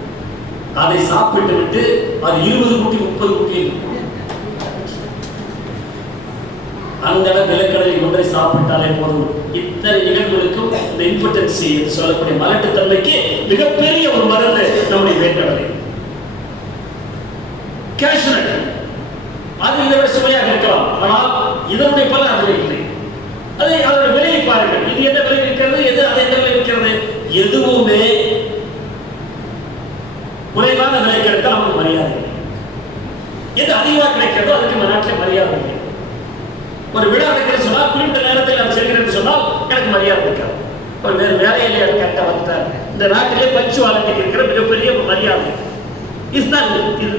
அதை சாப்பிட்டு விட்டு அது 20 குட்டி 30 குட்டி இருக்கும். அந்த நிலக்கடலை ஒன்றை சாப்பிட்டாலே போதும். இத்தனை நிகழ்வுகளுக்கும் இந்த இம்பார்ட்டன்சி என்று சொல்லக்கூடிய மலட்டுத்தன்மைக்கு மிகப்பெரிய ஒரு மருந்து நம்முடைய வேர்க்கடலை. கேஷ்நட் அது இதை விட சுவையாக இருக்கலாம், ஆனால் இதனுடைய பலன் அதில் இல்லை. அதை அதோட விலையை பாருங்கள். இது என்ன விலை இருக்கிறது, எது அதை எந்த விலை இருக்கிறது? எதுவுமே குறைவான விலை கிடைத்தால் நமக்கு மரியாதை இல்லை. எது அதிகமாக கிடைக்கிறதோ அதுக்கு நம்ம நாட்டில் மரியாதை இல்லை. ஒரு விழா நடக்கிறது சொன்னால் குறிப்பிட்ட நேரத்தில் நான் செல்கிறேன் சொன்னால் எனக்கு மரியாதை இருக்காது. ஒரு வேறு வேலையிலே கரெக்டாக வந்துட்டார். இந்த நாட்டிலே பஞ்சுவாலிட்டி இருக்கிற மிகப்பெரிய மரியாதை. இதுதான்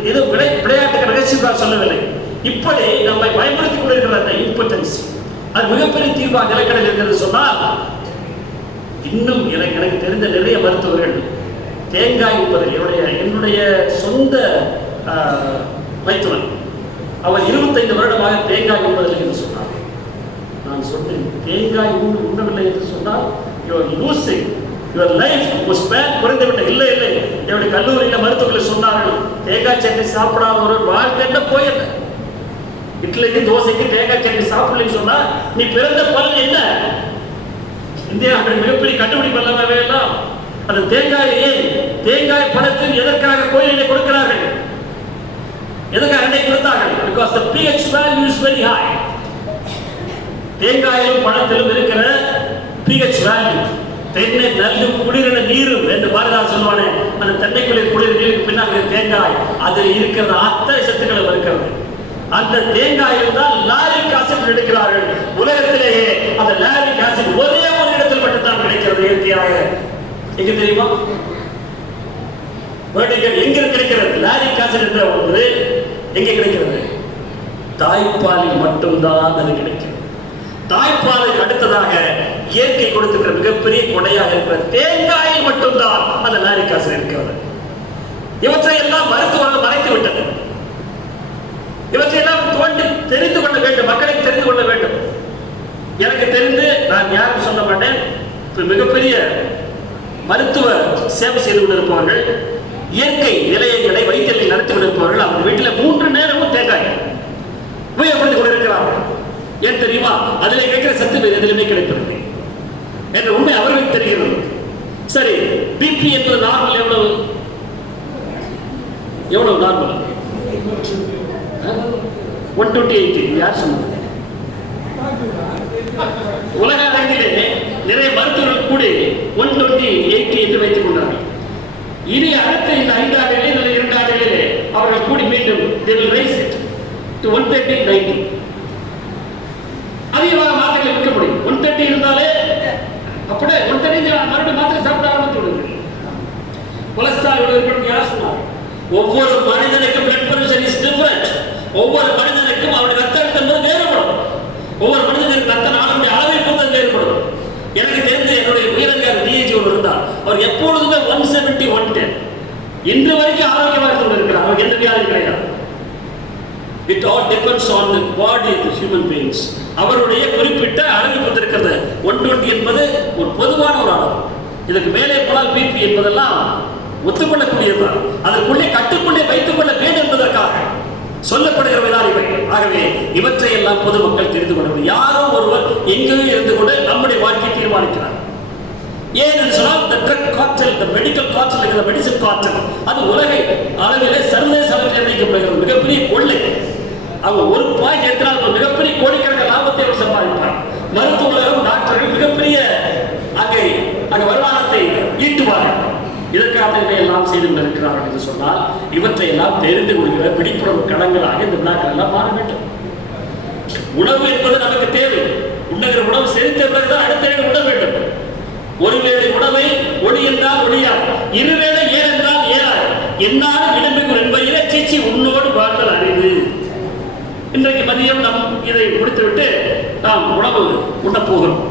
இது விளையாட்டுக்கு ரகசியமாக சொல்லவில்லை. இப்படி நம்மை பயன்படுத்திக் கொண்டிருக்கிற அந்த இம்பார்ட்டன்ஸ் அது மிகப்பெரிய தீர்வாக நிலக்கடல் இருக்கிறது சொன்னால், இன்னும் எனக்கு தெரிந்த நிறைய மருத்துவர்கள் தேங்காய் உண்பதில் என்னுடைய சொந்த வைத்துவன் அவர் 25 வருடமாக தேங்காய் உண்பதில்லை என்று சொன்னார். நான் சொன்னேன், தேங்காய் உண்ணவில்லை என்று சொன்னால் யுவர் லூசிங் யுவர் லைஃப் குறைந்துவிட்ட. இல்லை இல்லை, என்னுடைய கல்லூரியில் மருத்துவர்கள் சொன்னார்கள், தேங்காய் சட்னி சாப்பிடாத ஒரு வாழ்க்கை என்ன போயிட. இட்லிக்கு தோசைக்கு தேங்காய் சட்னி சாப்பிடலன்னு சொன்னா நீ பிறந்த பலன் என்ன? இந்தியாவில் மிகப்பெரிய கண்டுபிடிப்பு எல்லாமே எல்லாம் அந்த தேங்காயை தேங்காய் பழத்தில் எதற்காக கோயிலை கொடுக்கிறார்கள், எதற்காக எண்ணெய் கொடுத்தார்கள்? Because the pH value is very high. தேங்காயிலும் பழத்திலும் இருக்கிற pH value, தென்னை நல்லும் குளிரின நீரும் என்று பாரதியார் சொல்லுவானே, அந்த தென்னைக்குள்ளே குளிர் நீருக்கு பின்னால் தேங்காய் அதில் இருக்கிற அத்தனை சத்துக்களும் இருக்கிறது. அந்த தேங்காயில் தான் லாரிக் ஆசிட் எடுக்கிறார்கள். உலகத்திலேயே அந்த லாரிக் ஆசிட் ஒரே ஒரு இடத்தில் மட்டும்தான் கிடைக்கிறது இயற்கையாக. எங்க தெரியுமா? எங்க கிடைக்கிறது? லாரிக் ஆசிட் என்ற ஒன்று எங்க கிடைக்கிறது? தாய்ப்பாலில் மட்டும்தான் அது கிடைக்கிறது. தாய்ப்பாலுக்கு அடுத்ததாக இயற்கை கொடுத்திருக்கிற மிகப்பெரிய கொடையாக இருக்கிற தேங்காயில் மட்டும்தான் அந்த லாரிக் ஆசிட் இருக்கிறது. இவற்றை எல்லாம் மருத்துவர்கள் மறைத்து விட்டது. இவற்றையெல்லாம் தெரிந்து கொள்ள வேண்டும், மக்களை தெரிந்து கொள்ள வேண்டும். எனக்கு தெரிந்து நான் யாரும் சொல்ல மாட்டேன், மிகப்பெரிய மருத்துவ சேவை செய்து கொண்டிருப்பவர்கள், இயற்கை நிலையங்களை வைத்தியர்களை நடத்தி கொண்டிருப்பவர்கள், அவங்க வீட்டில் 3 நேரமும் தேங்காய் உபயோகப்படுத்திக் கொண்டிருக்கிறார்கள். ஏன் தெரியுமா? அதில் கிடைக்கிற சத்து வேறு எதிலுமே கிடைப்பதில்லை என்ற உண்மை அவர்களுக்கு தெரிகிறது. சரி, பிபி என்பது நார்மல் எவ்வளவு நார்மல்? 120/80. யார் சொன்னது? உலக அரங்கிலே நிறைய மருத்துவர்கள் கூட 120/80 என்று வைத்துக் கொண்டார்கள். இனி அடுத்த இந்த 5 ஆண்டுகளிலே 2 ஆண்டுகளிலே அவர்கள் கூடி மீண்டும் they will raise it to 130/90. அதிகமாக மாத்திரை விற்க முடியும். 130 இருந்தாலே அப்படியே 130 மறுபடியும் மாத்திரை சாப்பிட ஆரம்பித்து விடுங்கள். கொலஸ்ட்ரால் இருக்கணும். யார் சொன்னார்? ஒவ்வொரு மனிதனுக்கும் blood pressure is different. ஒவ்வொரு மனிதனுக்கும் அவருடைய ரத்த அழுத்தம் வேறுபடும். ஒவ்வொரு மனிதனுக்கு ரத்த நாளமுடைய அளவை பொறுத்து வேறுபடும். எனக்கு தெரிந்து என்னுடைய உயரங்கார் டிஏஜி ஒன்று இருந்தார். அவர் எப்பொழுதுமே 170, 110. இன்று வரைக்கும் ஆரோக்கியமாக இருந்து கொண்டிருக்கிறார். அவருக்கு எந்த வியாதியும் கிடையாது. It all depends on the body of the human beings. அவருடைய குறிப்பிட்ட அளவு கொண்டிருக்கிறது. 120 என்பது ஒரு பொதுவான ஒரு அளவு. இதற்கு மேலே போனால் பிபி என்பதெல்லாம் ஒத்துக்கொள்ளக்கூடியதுதான். அதற்குள்ளே கட்டுக்குள்ளே வைத்துக் கொள்ள வேண்டும் என்பதற்காக சொல்லப்படுகிறவைதான் இவை. ஆகவே இவற்றை எல்லாம் பொதுமக்கள் தெரிந்து கொள்ள, யாரோ ஒருவர் எங்கேயோ இருந்து கொண்டு நம்முடைய வாழ்க்கையை தீர்மானிக்கிறார். ஏன் சொன்னால் the drug cartel, the medical cartel, the medicine cartel, அது உலக அளவிலே சர்வதேச அளவில் நிர்ணயிக்கப்படுகிறது. மிகப்பெரிய கொள்ளை. அவங்க ஒரு பாயிண்ட் எடுத்தால் மிகப்பெரிய கோடிக்கணக்கான லாபத்தை அவர் சம்பாதிப்பார். மருத்துவ உலகம், டாக்டர்கள் மிகப்பெரிய அங்கே வருமானத்தை ஈட்டுவார்கள். இதற்காக எல்லாம் செய்து கொண்டிருக்கிறார்கள் என்று சொன்னால், இவற்றை எல்லாம் தெரிந்து கொள்கிற விழிப்புணர்வு களங்களாக இந்த விழாக்கள் எல்லாம் மாற வேண்டும். உணவு என்பது நமக்கு தேவை. உண்ணுகிற உணவு செலுத்த பிறகுதான் அடுத்த உண வேண்டும். ஒருவேளை உணவை ஒளி என்றால் ஒளியார், இருவேளை ஏன் என்றால் ஏறார், என்னாலும் இடம்பெறும் என்பதிலே சீச்சி உன்னோடு வாழ்தல் அறிவு. இன்றைக்கு மதியம் நாம் இதை முடித்துவிட்டு நாம் உணவு உண்ணப் போகிறோம்.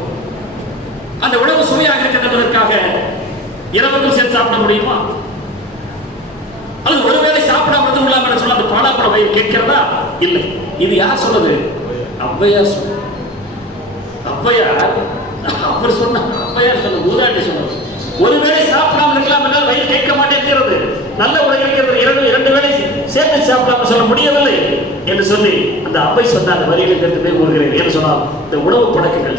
அந்த உணவு சுவையாக இருக்கிறது என்பதற்காக இரவுக்கும் சேர்த்து சாப்பிட முடியுமா? அது ஒருவேளை சாப்பிடாம உள்ளாமல் சொல்ல அந்த பாடாப்பட வயிறு கேட்கிறதா? இல்லை. இது யார் சொன்னது? ஔவையார் சொன்னது. ஔவையார் அவர் சொன்ன, ஔவையார் சொன்ன, மூதாட்டி சொன்னது. ஒருவேளை சாப்பிடாமல் இருக்கலாம் என்றால் வயிறு கேட்க மாட்டேங்கிறது. நல்ல உடை இருக்கிறது. 2 வேளை சேர்த்து சாப்பிடாம சொல்ல முடியவில்லை என்று சொல்லி அந்த அவை சொன்ன அந்த வரிகளை கருத்து கூறுகிறேன். என்று சொன்னால் இந்த உணவு பழக்கங்கள்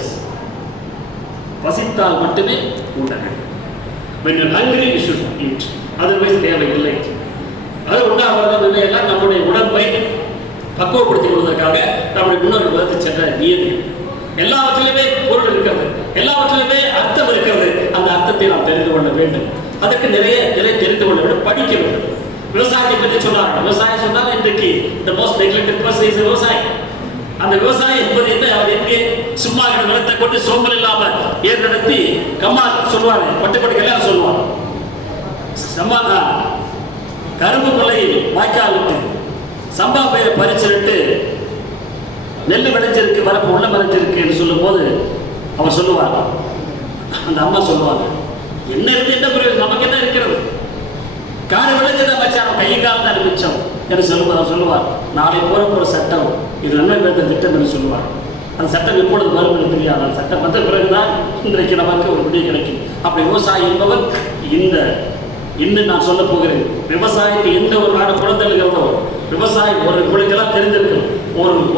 பசித்தால் மட்டுமே உண்டாங்க. When you're hungry, you should eat. Otherwise, தேவையில்லை. அது உண்டாவதெல்லாம் நம்முடைய உடம்பை பக்குவப்படுத்திக் கொள்வதற்காக நம்முடைய முன்னோர்கள் வளர்த்து சென்ற நியதி. எல்லாவற்றிலுமே பொருள் இருக்கிறது, எல்லாவற்றிலுமே அர்த்தம் இருக்கிறது. அந்த அர்த்தத்தை நாம் தெரிந்து கொள்ள வேண்டும். அதற்கு நிறைய தெரிந்து கொள்ள வேண்டும், படிக்க வேண்டும். விவசாயத்தை பற்றி சொன்னார்கள். விவசாயம் சொன்னால் இன்றைக்கு the most neglected person is விவசாயம். அந்த விவசாயம் என்பது என்ன? அவர் எங்கே சும்மா நிலத்தை கொண்டு சோம்பல் இல்லாம ஏர் நடத்தி கம்மா சொல்லுவாங்க, பட்டுப்பட்டு கல்யாணம் சொல்லுவாங்க. சம்மானா கரும்பு கொள்ளையில் வாய்க்காலுக்கு சம்பா பயிரை பறிச்சுட்டு நெல் விளைஞ்சிருக்கு, வரப்பு உள்ள மறைஞ்சிருக்கு என்று சொல்லும் போது அவர் சொல்லுவார், அந்த அம்மா சொல்லுவாங்க, என்ன இருந்து என்ன புரியுது, நமக்கு என்ன இருக்கிறது, காடு விளைஞ்சதை வச்சாலும் கையை காலம் தான் மிச்சம் என்று சொல்லுவார். சொல்லுவார், நாளை போற சட்டம் இது நன்மை பெற்ற திட்டம் என்று சொல்லுவார். அந்த சட்டம் எப்பொழுது வரும் என்று தெரியாது. அந்த சட்டம் வந்த பிறகுதான் இன்றைக்கு நமக்கு ஒரு விடிய கிடைக்கும். அப்படி விவசாயி என்பவர் இன்னும் நான் சொல்ல போகிறேன், விவசாயத்தை எந்த ஒரு நாடு புறந்தள்ளுகிறதோ விவசாயம் ஒரு குழுக்கெல்லாம் தெரிந்திருக்கும்.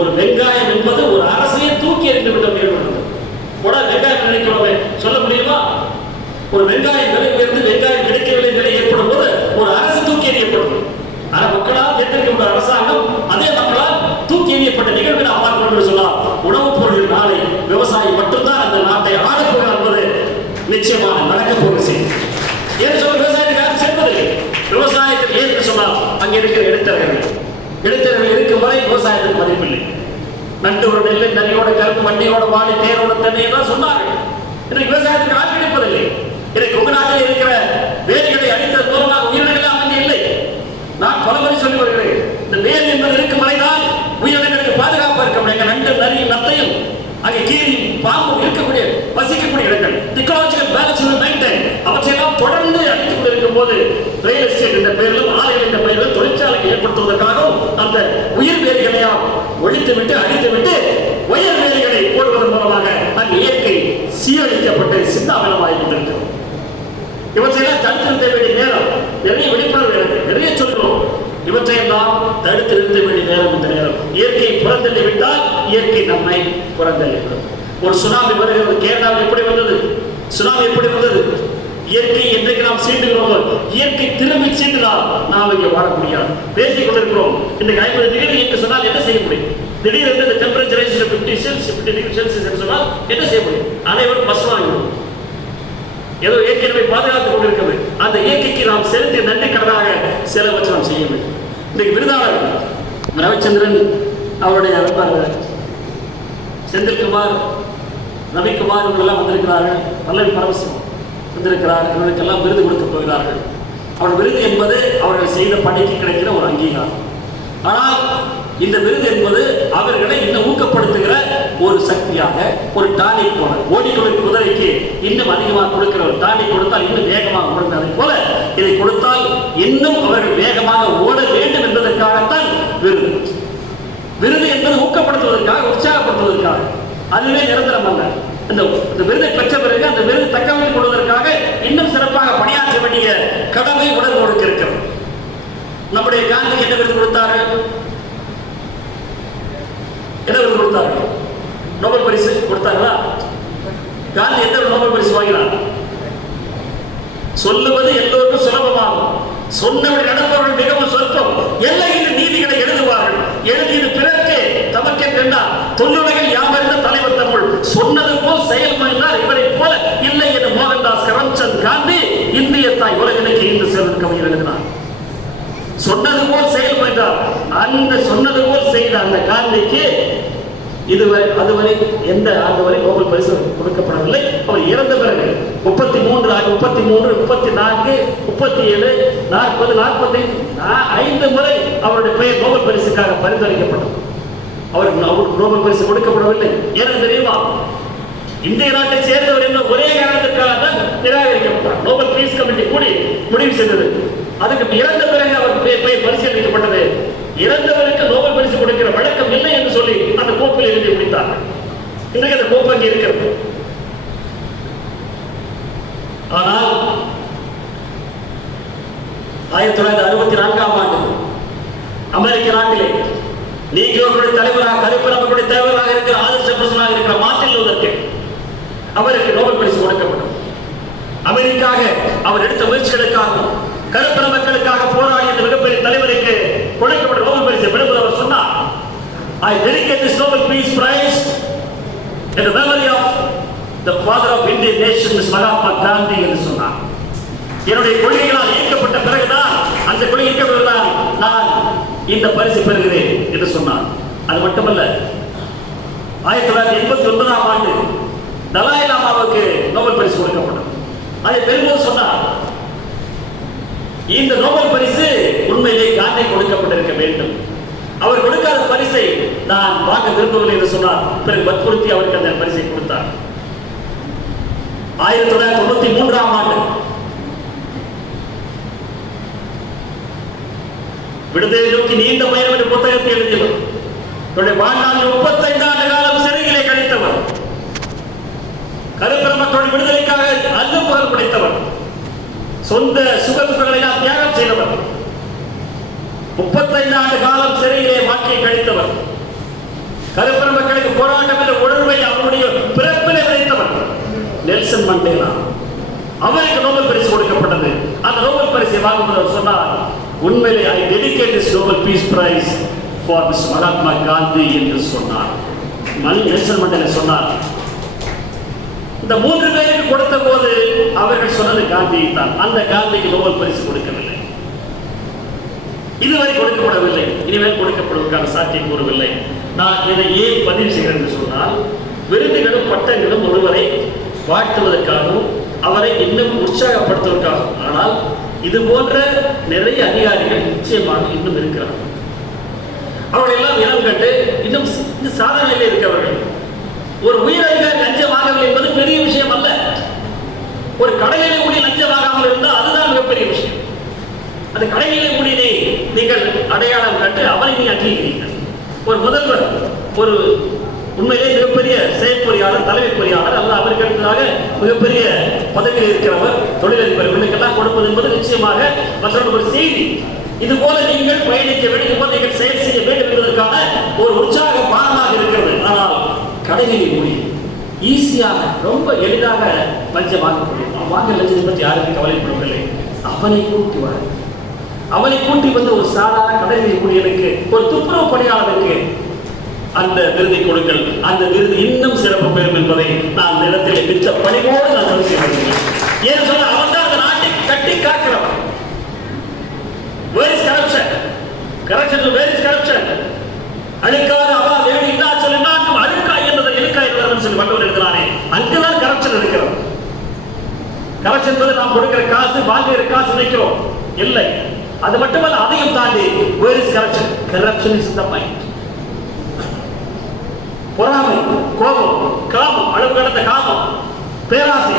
ஒரு வெங்காயம் என்பது ஒரு அரசையே தூக்கி எறிந்து விட்டோம். வெங்காயம் நினைக்கிறோமே சொல்ல முடியுமா? ஒரு வெங்காயம் விலை உயர்ந்து வெங்காயம் கிடைக்கவில்லை நிலை ஏற்படும் போது ஒரு அரசு தூக்கி எறியப்படும். ஆனால் மக்களால் தேர்ந்தெடுக்கப்பட்ட அரசாங்கம் அதே மக்களால் தூக்கி எறியப்பட்ட நிகழ்வை நாம் பார்க்கணும் என்று சொல்லலாம். உணவுப் பொருள் நாளை விவசாயி மட்டும்தான் அந்த நாட்டை ஆளப்போகிறார் என்பது நிச்சயமாக நடக்கப் போகிற செய்தி. ஏன்னு சொல்ல விவசாயத்துக்காக சேர்ப்பதில்லை. விவசாயத்தில் ஏன்னு சொன்னால் அங்கே இருக்கிற இடைத்தரகர்கள் இருக்கும் வரை விவசாயத்துக்கு மதிப்பில்லை. நண்டு ஒரு நெல்லை நரியோட கருப்பு வண்டியோட வாழை தேரோட தென்னை தான் சொன்னார்கள். இன்றைக்கு விவசாயத்துக்கு ஆள் கிடைப்பதில்லை. இன்றைக்கு உங்க நாட்டில் இருக்கிற வேர்களை அடித்தது மூலமாக உயிரினங்களே அமைதி இல்லை. நான் பலமுறை சொல்லி வருகிறேன், இந்த வேல் என்பது இருக்கும் வரைதான் உயிரினங்களுக்கு பாதுகாப்பாக இருக்க முடியும். நண்டு நரி நத்தையும் அங்கே கீழ் பாம்பும் இருக்கக்கூடிய வசிக்கக்கூடிய இடங்கள் இக்காலஜிக்கல் பேலன்ஸ் மெயின்டைன் அவற்றையெல்லாம் தொடர்ந்து அடித்துக் கொண்டிருக்கும் போது ரியல் எஸ்டேட் என்ற பெயரிலும் ஆலைகள் என்ற பெயரிலும் தொழிற்சாலை ஏற்படுத்துவதற்காகவும் அந்த உயிர் வேலைகளையும் ஒழித்துவிட்டு அழித்துவிட்டு உயர் வேலைகளை போடுவதன் மூலமாக அந்த இயற்கை சீரழிக்கப்பட்டு சின்னாபினமாகிக் கொண்டிருக்கிறோம். இவற்றையெல்லாம் தடுத்து நிறுத்த வேண்டிய நேரம், நிறைய விழிப்புணர்வு இருக்கு, நிறைய சொல்கிறோம். இவற்றையெல்லாம் தடுத்து நிறுத்த வேண்டிய நேரம் இந்த நேரம். இயற்கை புறந்தள்ளி விட்டால் இயற்கை நம்மை புறந்தள்ளிவிடும். ஒரு சுனாமி வருகிறது. கேரளாவில் எப்படி வந்தது? சுனாமி எப்படி வந்தது? இயற்கை என்றைக்கு நாம் சீண்டுகிறோமோ இயற்கை திரும்பி சீண்டினால் நாம் இங்கே வாழ முடியாது. பேசிக் கொண்டிருக்கிறோம். இன்றைக்கு 50 டிகிரி என்று சொன்னால் என்ன செய்ய முடியும்? திடீரென்று இந்த டெம்பரேச்சர் 50 டிகிரி செல்சியஸ் என்று சொன்னால் என்ன செய்ய முடியும்? அனைவரும் பஸ் வாங்கிவிடும். ஏதோ இயற்கையை பாதுகாத்துக் கொண்டிருக்கிறது. அந்த இயற்கைக்கு நாம் செலுத்திய நன்றி கடனாக சிலவற்றை நாம் செய்ய வேண்டும். இன்றைக்கு விருதாளர் ரவிச்சந்திரன் அவருடைய செந்தில்குமார், ரவிக்குமார் இவர்களெல்லாம் வந்திருக்கிறார்கள். பல்லவி பரமசிவம் வந்திருக்கிறார்கள். இவர்களுக்கெல்லாம் விருது கொடுக்க போகிறார்கள். அவர் விருது என்பது அவர்கள் செய்த பணிக்கு கிடைக்கிற ஒரு அங்கீகாரம். ஆனால் இந்த விருது என்பது அவர்களை இன்னும் ஊக்கப்படுத்துகிற ஒரு சக்தியாக, ஒரு டானிக் போல, ஓடிக்கொடுக்கும் குதிரைக்கு இன்னும் அதிகமாக கொடுக்கிற ஒரு டானிக் கொடுத்தால் இன்னும் வேகமாக ஓடும். அதை போல இதை கொடுத்தால் இன்னும் அவர்கள் வேகமாக ஓட வேண்டும் என்பதற்காகத்தான் விருது. விருது என்பது ஊக்கப்படுத்துவதற்காக, உற்சாகப்படுத்துவதற்காக, அதுவே நிரந்தரம் அல்ல. இந்த விருதை பெற்ற பிறகு அந்த விருது தக்க வைத்துக் கொள்வதற்காக இன்னும் சிறப்பாக பணியாற்ற வேண்டிய கடமை உணர்வோடு இருக்கிறது. நம்முடைய காந்திக்கு என்ன விருது கொடுத்தார்கள்? என்ன விருது கொடுத்தார்கள்? நோபல் பரிசு கொடுத்தார்களா? காந்தி எந்த நோபல் பரிசு வாங்கினார்? சொல்லுவது எல்லோருக்கும் சுலபமாகும், சொன்னபடி நடப்பவர்கள் மிகவும் சொற்பம். எல்லையில் நீதிகளை எழுதுவார்கள். எழுதியது பிறகு தமக்கே கண்டார் தொல்லுலகில் யாமறிந்த தலைவர் தமிழ் சொன்னது போல் செயல்படுகிறார் இவரை போல இல்லை என மோகன்தாஸ் கரம்சந்த் காந்தி இந்திய தாய் உலகினைக்கு இந்த சிறந்த கவிஞர் எழுதினார். சொன்னது போல் செயல்படுகிறார். அந்த சொன்னது போல் செய்த அந்த காந்திக்கு இதுவரை அதுவரை எந்த ஆண்டு வரை நோபல் பரிசு கொடுக்கப்படவில்லை. அவர் இறந்த பிறகு 33, 34, 37, 40, 45 முறை அவருடைய பெயர் நோபல் பரிசுக்காக பரிந்துரைக்கப்பட்டது. அவருக்கு நோபல் பரிசு கொடுக்கப்படவில்லை. ஏன்னு தெரியுமா? இந்திய நாட்டை சேர்ந்தவர் என்ற ஒரே காரணத்திற்காக தான் நிராகரிக்கப்பட்டார். நோபல் பீஸ் கமிட்டி கூடி முடிவு செய்தது. அதுக்கு இறந்த பிறகு அவர் பெயர் பரிசீலிக்கப்பட்டது. இறந்தவருக்கு நோபல் பரிசு கொடுக்கிற வழக்கம் இல்லை என்று சொல்லி அந்த கோப்பில் எழுதி முடித்தார்கள். இன்றைக்கு அந்த கோப்பு அங்கே இருக்கிறது. ஆனால் 1964ஆம் ஆண்டு அமெரிக்க நாட்டிலே நீக்ரோக்களுடைய தலைவராக, கருப்பு நபர்களுடைய தலைவராக இருக்கிற ஆதர்சமாக இருக்கிற மார்ட்டின் லூதர் கிங் அவருக்கு நோபல் பரிசு கொடுக்கப்பட்டது. அமெரிக்காக அவர் எடுத்த முயற்சிகளுக்காகவும் கருப்பின மக்களுக்காக போராடிய மிகப்பெரிய தலைவருக்கு கொடுக்கப்பட்ட நோபல் பரிசை விடும்போது அவர் சொன்னார், I dedicate this Nobel Peace Prize in the memory of the father of Indian nation, Mahatma Gandhi என்று சொன்னார். என்னுடைய கொள்கைகளால் ஈர்க்கப்பட்ட பிறகுதான், அந்த கொள்கைகள் நான் இந்த பரிசு பெறுகிறேன் என்று சொன்னார். அது மட்டுமல்ல, 1989ஆம் ஆண்டு தலாய் லாமாவுக்கு நோபல் பரிசு கொடுக்கப்பட்டது. அதை பெறும்போது சொன்னார், இந்த நோபல் பரிசு உண்மையிலே காந்தி கொடுக்கப்பட்டிருக்க வேண்டும், அவர் கொடுக்காத பரிசை நான் வாங்க விரும்பவில்லை என்று சொன்னார். பிறகு வற்புறுத்தி அவருக்கு அந்த பரிசை கொடுத்தார். 1993ஆம் ஆண்டு விடுதலை நோக்கி நீண்ட பயணம் என்ற புத்தகத்தை எழுதியவர், தன்னுடைய வாழ்நாளில் 35 ஆண்டு காலம் சிறையிலே கழித்தவர், கருப்பின மக்களுடைய விடுதலைக்காக அல்லும் புகழ் படைத்தவர், சொந்த சுகத்துக்களை எல்லாம் தியாகம் செய்தவர், 35 ஆண்டு காலம் சிறையிலே வாழ்க்கையை கழித்தவர், கருப்பின மக்களுக்கு போராட்டம் என்ற உணர்வை அவருடைய பிறப்பிலே விதைத்தவர் நெல்சன் மண்டேலா. அவருக்கு நோபல் பரிசு கொடுக்கப்பட்டது. அந்த நோபல் பரிசை வாங்கும்போது அவர் சொன்னார், உண்மையிலே I dedicate this Nobel Peace Prize for Mr. Mahatma Gandhi என்று சொன்னார். நெல்சன் மண்டேலா சொன்னார். இந்த 3 பேருக்கு கொடுத்த போது அவர்கள் சொன்னது காந்தியை தான். அந்த காந்திக்கு நோபல் பரிசு கொடுக்கவில்லை, இதுவரை கொடுக்கப்படவில்லை, இனிமேல் கொடுக்கப்படுவதற்கான சாத்தியம் கூறவில்லை. நான் இதை ஏன் பதிவு செய்கிறேன் என்று சொன்னால், விருதுகளும் பட்டங்களும் ஒருவரை வாழ்த்துவதற்காகவும் அவரை இன்னும் உற்சாகப்படுத்துவதற்காகவும். ஆனால் இது போன்ற நிறைய அதிகாரிகள் நிச்சயமாக இன்னும் இருக்கிறார்கள். அவர்கள் எல்லாம் இனம் கண்டு இன்னும் சாதனையிலே இருக்கிறவர்கள். ஒரு உயரதிகாரி லஞ்சம் வாங்கவில்லை என்பது பெரிய விஷயம் அல்ல. ஒரு கடையிலே ஊழிய லஞ்சம் வாங்காமல் இருந்தால் அதுதான் மிகப்பெரிய விஷயம். அந்த கடையிலே ஊழியனை நீங்கள் அடையாளம் கண்டு அவரை நீ அங்கீகரிங்கள். ஒரு முதல்வர், ஒரு உண்மையிலே மிகப்பெரிய செயற்பொறியாளர், தலைமை பொறியாளர் அல்ல, அவர்களுக்காக மிகப்பெரிய பதவியில் இருக்கிறவர், தொழிலதிபர், இவர்களுக்கெல்லாம் கொடுப்பது என்பது நிச்சயமாக மற்றொரு ஒரு செய்தி. இது போல நீங்கள் பயணிக்க வேண்டும், இது போல நீங்கள் செயல் செய்ய வேண்டும் என்பதற்கான ஒரு உற்சாக பானமாக இருக்கிறது. ஆனால் கடைகளில் மூடி ஈஸியாக ரொம்ப எளிதாக லஞ்சம் வாங்க முடியும். வாங்க லஞ்சத்தை பற்றி யாருக்கும் கவலைப்படவில்லை. அவனை கூட்டி வர, அவனை கூட்டி வந்து ஒரு சாதாரண கடைகளில் ஊழியருக்கு, ஒரு துப்புரவு பணியாளருக்கு அந்த விருதை கொடுங்கள். அந்த விருது இன்னும் சிறப்பு பெறும் என்பதை நான் இடத்தில் மிச்ச பணிவோடு நான் அவசியம். ஏன் சொல்ல, அவன் தான் அந்த நாட்டை கட்டி காக்கிறவன். Where is corruption? Corruption, where is corruption? அழுக்காத அவா வேடு இல்லா சொல்லினா அழுக்காய் என்பதை இழுக்காய் என்பதை சொல்லி வள்ளுவர் எழுதுகிறானே, அங்குதான் கரப்ஷன் இருக்கிறது. கரப்ஷன் என்பது நாம் கொடுக்கிற காசு, வாங்குகிற காசு நினைக்கிறோம் இல்லை. அது மட்டுமல்ல, அதையும் தாண்டி where is corruption? Corruption is in the mind. பொறாமை, கோபம், காமம், அளவு கடந்த காமம், பேராசை,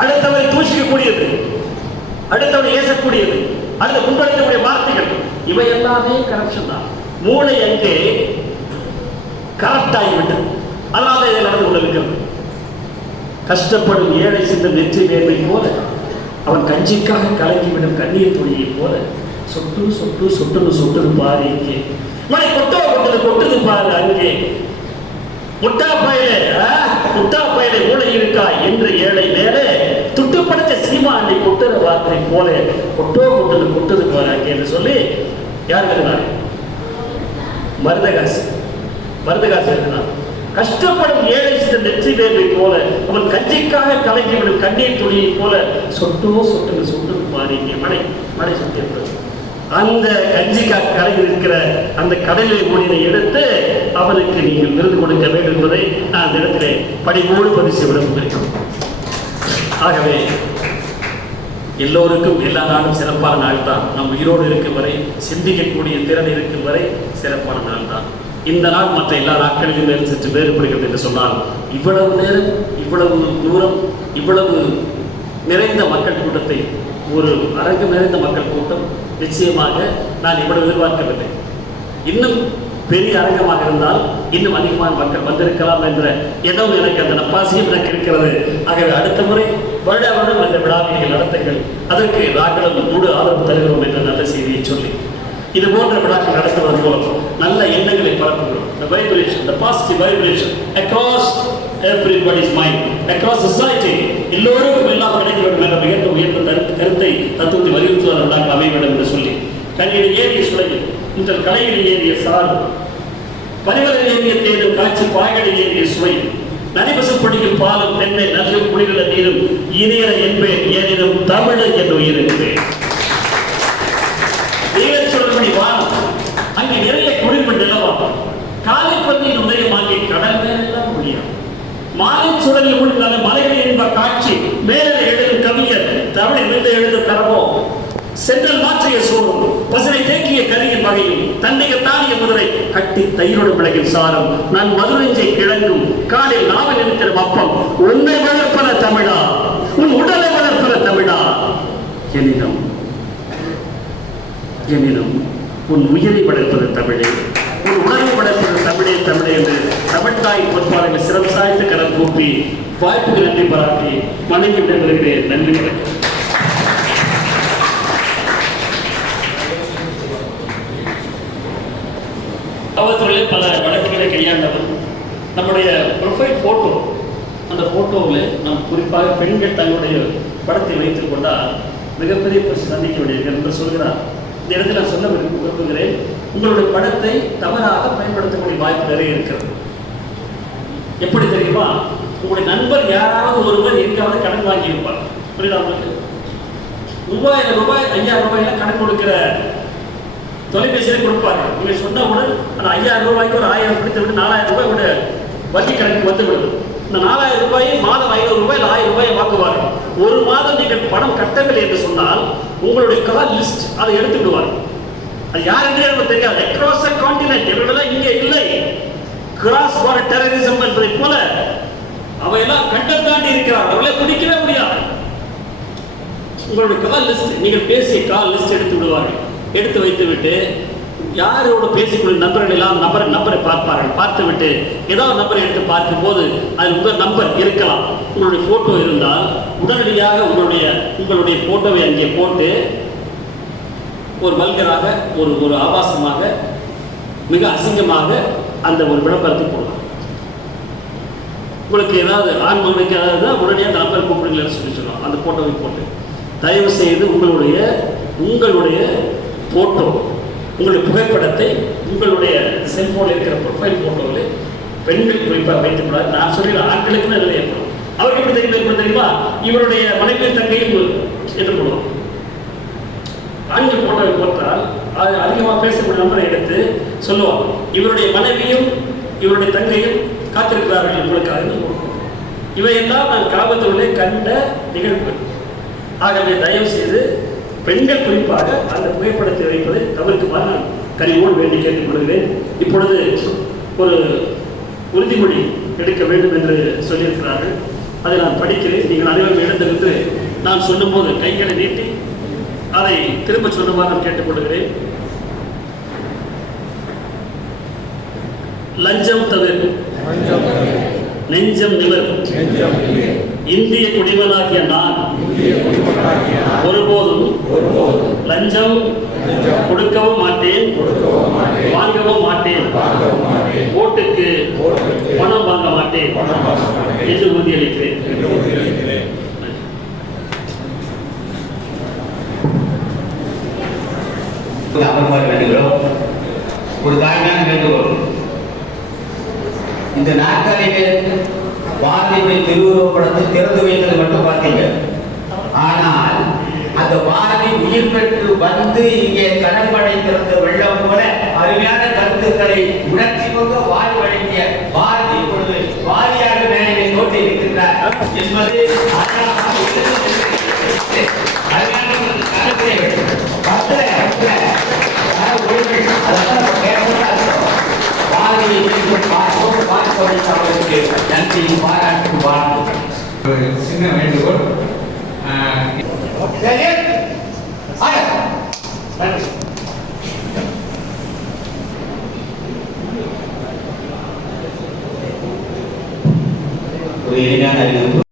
அடுத்தவரை தூஷிக்கக்கூடியது, அடுத்தவரை ஏசக்கூடியது, அடுத்த முன்படுத்தக்கூடிய வார்த்தைகள், இவை எல்லாமே கரப்ஷன் தான். மூளை அங்கே கரப்ட் ஆகிவிட்டது. அதனால இதை நடந்து கொண்டிருக்கிறது. கஷ்டப்படும் ஏழை சிந்த நெற்றி வேர்வை போல, அவன் கஞ்சிக்காக கலங்கிவிடும் கண்ணீர் துளியை போல சொட்டு சொட்டு சொட்டுன்னு சொட்டுது பாரு இங்கே, மழை கொட்டோ கொட்டது கொட்டுது பாரு அங்கே, முட்டா பயலை மூளை இருக்கா என்று ஏழை மேலே துட்டு படைச்ச சீமாண்டி கொட்டுற வார்த்தை போல கொட்டோ கொட்டது கொட்டுது பாரு அங்கே என்று சொல்லி யார் எழுதினார்? மருதகாசி எழுதினார். கஷ்டப்படும் ஏழை சிந்த நெற்றி வேர்வை போல, அவன் கஞ்சிக்காக கலங்கிவிடும் கண்ணீர் துளியை போல சொட்டோ சொட்டுன்னு சொட்டுது பாரு இங்கே, மழை சொட்டிருந்தது. அந்த கஞ்சிக்காக கலங்கி இருக்கிற அந்த கடலில் மூடினை எடுத்து அவனுக்கு நீங்கள் விருது கொடுக்க வேண்டும் என்பதை நான் அந்த இடத்திலே படிப்போடு பதிவு செய்ய விரும்புகிறேன். ஆகவே எல்லோருக்கும் எல்லா நாளும் சிறப்பான நாள் தான். நம் உயிரோடு இருக்கும் வரை, சிந்திக்கக்கூடிய திறன் இருக்கும் வரை சிறப்பான நாள் தான். இந்த நாள் மற்ற எல்லா நாட்களிலும் மேல் சற்று வேறுபடுகிறது என்று சொன்னால், இவ்வளவு நேரம், இவ்வளவு தூரம், இவ்வளவு நிறைந்த மக்கள் கூட்டத்தை, ஒரு அரங்கம் நிறைந்த மக்கள் கூட்டம் நிச்சயமாக நான் இவ்வளவு எதிர்பார்க்கவில்லை. இன்னும் பெரிய அரங்கமாக இருந்தால் இன்னும் அதிகமான மக்கள் வந்திருக்கலாம் என்ற எண்ணம் எனக்கு, அந்த நப்பாசியும் எனக்கு இருக்கிறது. ஆகவே அடுத்த முறை வருடம் அந்த விழாவை நடத்துங்கள். அதற்கு நாங்களும் முழு ஆதரவு தருகிறோம் என்ற நல்ல செய்தியை சொல்லி இது போன்ற விழாக்கள் நடத்துவதன் மூலம் நல்ல எண்ணங்களை பரப்புகிறோம். The vibration, the positive vibration across everybody's mind, across society, எல்லோருக்கும் எல்லாம் கிடைக்க வேண்டும் என்ற மிக உயர்ந்த கருத்தை தத்துவத்தை வலியுறுத்துவதற்காக அமைய வேண்டும் என்று சொல்லி கனியில் ஏறிய சுளையில் இந்த கலையில் ஏறிய சாறு பரிவலில் ஏறிய தேடும் காட்சி பாய்களில் ஏறிய சுவை நனிபசம் படிக்கும் பாலும் தென்னை நல்ல குளிரில நீரும் இணையர என்பேன் ஏனினும் தமிழ் என்று உயிரிழப்பேன். சொல்லபடி வானம் அங்கே நிறைய குளிர்வு நிலவாகும். காலை பந்தியின் உதயமாகி கடல் மேலாம் முடியும். மாலை சுடலில் முடிந்தால மலைகள் என்ப காட்சி மேலே எழுதும் கவிஞர் தமிழில் இருந்து எழுத தரவோ சென்றல் மாற்றிய சோறும் பசனை தேக்கிய கரியின் வகையும் தன்னைய தானிய முதலை கட்டி தயிரோடு விளக்கின் சாரம் நான் மதுரஞ்சை கிழங்கும் காலில் நாவல் இருக்கிற அப்பம் உன்னை வளர்ப்பன தமிழா உன் உடலை வளர்ப்பன தமிழா எனினும் உன் உயிரை வளர்ப்பது தமிழே உன் உணர்வை வளர்ப்பது தமிழே தமிழே என்று தமிழ்தாய் பொறுப்பாளர்கள் சிறம் சாய்த்து கரம் கூப்பி வாய்ப்புக்கு நன்றி பாராட்டி மனைவி விடைபெறுகிறேன். நன்றி வணக்கம். காவல்துறையில் பல வழக்குகளை கையாண்டவர் நம்முடைய ப்ரொஃபைல் போட்டோ அந்த போட்டோவில் நம் குறிப்பாக பெண்கள் தங்களுடைய படத்தை வைத்துக் கொண்டால் மிகப்பெரிய சந்திக்க வேண்டியிருக்கிறது என்று சொல்கிறார். இந்த இடத்தில் நான் சொல்ல விரும்புகிறேன், உங்களுடைய படத்தை தவறாக பயன்படுத்தக்கூடிய வாய்ப்பு நிறைய இருக்கிறது. எப்படி தெரியுமா, உங்களுடைய நண்பர் யாராவது ஒருவர் எங்காவது கடன் வாங்கியிருப்பார், புரியுதா உங்களுக்கு? 3000 ரூபாய் 5000 ரூபாயெல்லாம் கடன் கொடுக்கிற தொலைபேசியிலே கொடுப்பாங்க. நீங்க சொன்னவுடன் அந்த 5000 ரூபாய்க்கு ஒரு 1000 பிடித்து விட்டு 4000 ரூபாய் கூட வங்கி கணக்கு வந்து விடுது. இந்த 4000 ரூபாயை மாதம் 500 ரூபாய் 1000 ரூபாயை வாங்குவார்கள். ஒரு மாதம் நீங்கள் பணம் கட்டவில்லை என்று சொன்னால் உங்களுடைய கால் லிஸ்ட் அதை எடுத்து விடுவார். அது யார் என்றே நமக்கு தெரியாது. அக்ராஸ் தி கான்டினென்ட் இவர்களெல்லாம் இங்கே இல்லை. கிராஸ் பார்டர் டெரரிசம் என்பதை போல அவையெல்லாம் கண்டம் தாண்டி இருக்கிறார். அவர்களை பிடிக்கவே முடியாது. உங்களுடைய கால் லிஸ்ட், நீங்கள் பேசிய கால் லிஸ்ட் எடுத்து விடுவார்கள். எடுத்து வைத்து விட்டு யாரோட பேசிக்கொள்ள நம்பர்கள் எல்லாம் நம்பரை பார்ப்பார்கள். பார்த்து விட்டு ஏதாவது நம்பரை எடுத்து பார்க்கும் போது அது உங்கள் நம்பர் இருக்கலாம். உங்களுடைய போட்டோ இருந்தால் உடனடியாக உங்களுடைய போட்டோவை அங்கே போட்டு ஒரு வல்கராக ஒரு ஆபாசமாக மிக அசிங்கமாக அந்த ஒரு விளம்பரத்தை போடலாம். உங்களுக்கு ஏதாவது ஆண் மகனுக்கு ஏதாவது உடனடியாக அந்த நம்பர் கூப்பிடுங்களேன்னு சொல்லலாம். அந்த போட்டோவை போட்டு தயவு செய்து உங்களுடைய போட்டோ, உங்களுடைய புகைப்படத்தை உங்களுடைய செல்போனில் இருக்கிற ப்ரொஃபைல் போட்டோவில் பெண்கள் குறிப்பாக வைத்துக்கூடாது. நான் சொல்கிற ஆட்களுக்கு அதில் ஏற்படும். அவருக்கு எப்படி தெரியுமா, இவருடைய மனைவி தங்கையும் என்று போடுவோம். ஆண்கள் போட்டோவை போட்டால் அது அதிகமாக பேசக்கூடிய நம்பரை எடுத்து சொல்லுவாங்க, இவருடைய மனைவியும் இவருடைய தங்கையும் காத்திருக்கிறார்கள் உங்களுக்காக. இவையெல்லாம் நான் காவல்துறையிலே கண்ட நிகழ்வு. ஆகவே தயவு செய்து பெண்கள் குறிப்பாக அந்த புகைப்படத்தை வைப்பதை தவிர்க்குமாறு நான் கனிவோடு வேண்டி கேட்டுக்கொள்கிறேன். இப்பொழுது ஒரு உறுதிமொழி எடுக்க வேண்டும் என்று சொல்லியிருக்கிறார்கள். அதை நான் படிக்கிறேன். நீங்கள் அனைவரும் எழுந்திருந்து நான் சொல்லும்போது கைகளை நீட்டி அதை திரும்ப சொல்லுமாறு நான் கேட்டுக்கொள்கிறேன். லஞ்சம் தவிர நெஞ்சம் நிவர் இந்திய குடிமகனாகிய நான் ஒருபோதும் லஞ்சம் கொடுக்கவும் மாட்டேன், வாங்கவும் மாட்டேன், ஓட்டுக்கு பணம் வாங்க மாட்டேன் என்று உறுதியளிக்கிறேன். ஒரு தாழ்மையான வேண்டுகோள், இந்த நாற்காலியிலே பாரதியுடைய திருவுருவப்படத்தை திறந்து வைத்தது மட்டும் பார்த்தீங்க. ஆனால் அந்த பாரதி உயிர் பெற்று வந்து இங்கே கடற்படை திறந்த வெள்ளம் போல அருமையான கருத்துக்களை உணர்ச்சி கொண்டு வாரி வழங்கிய பாரதி இப்பொழுது வாரியாக மேலே தோற்றி இருக்கின்றார் என்பது சின்ன வேண்டுகோள். ஒரு எளிமையான அறிவிப்பு.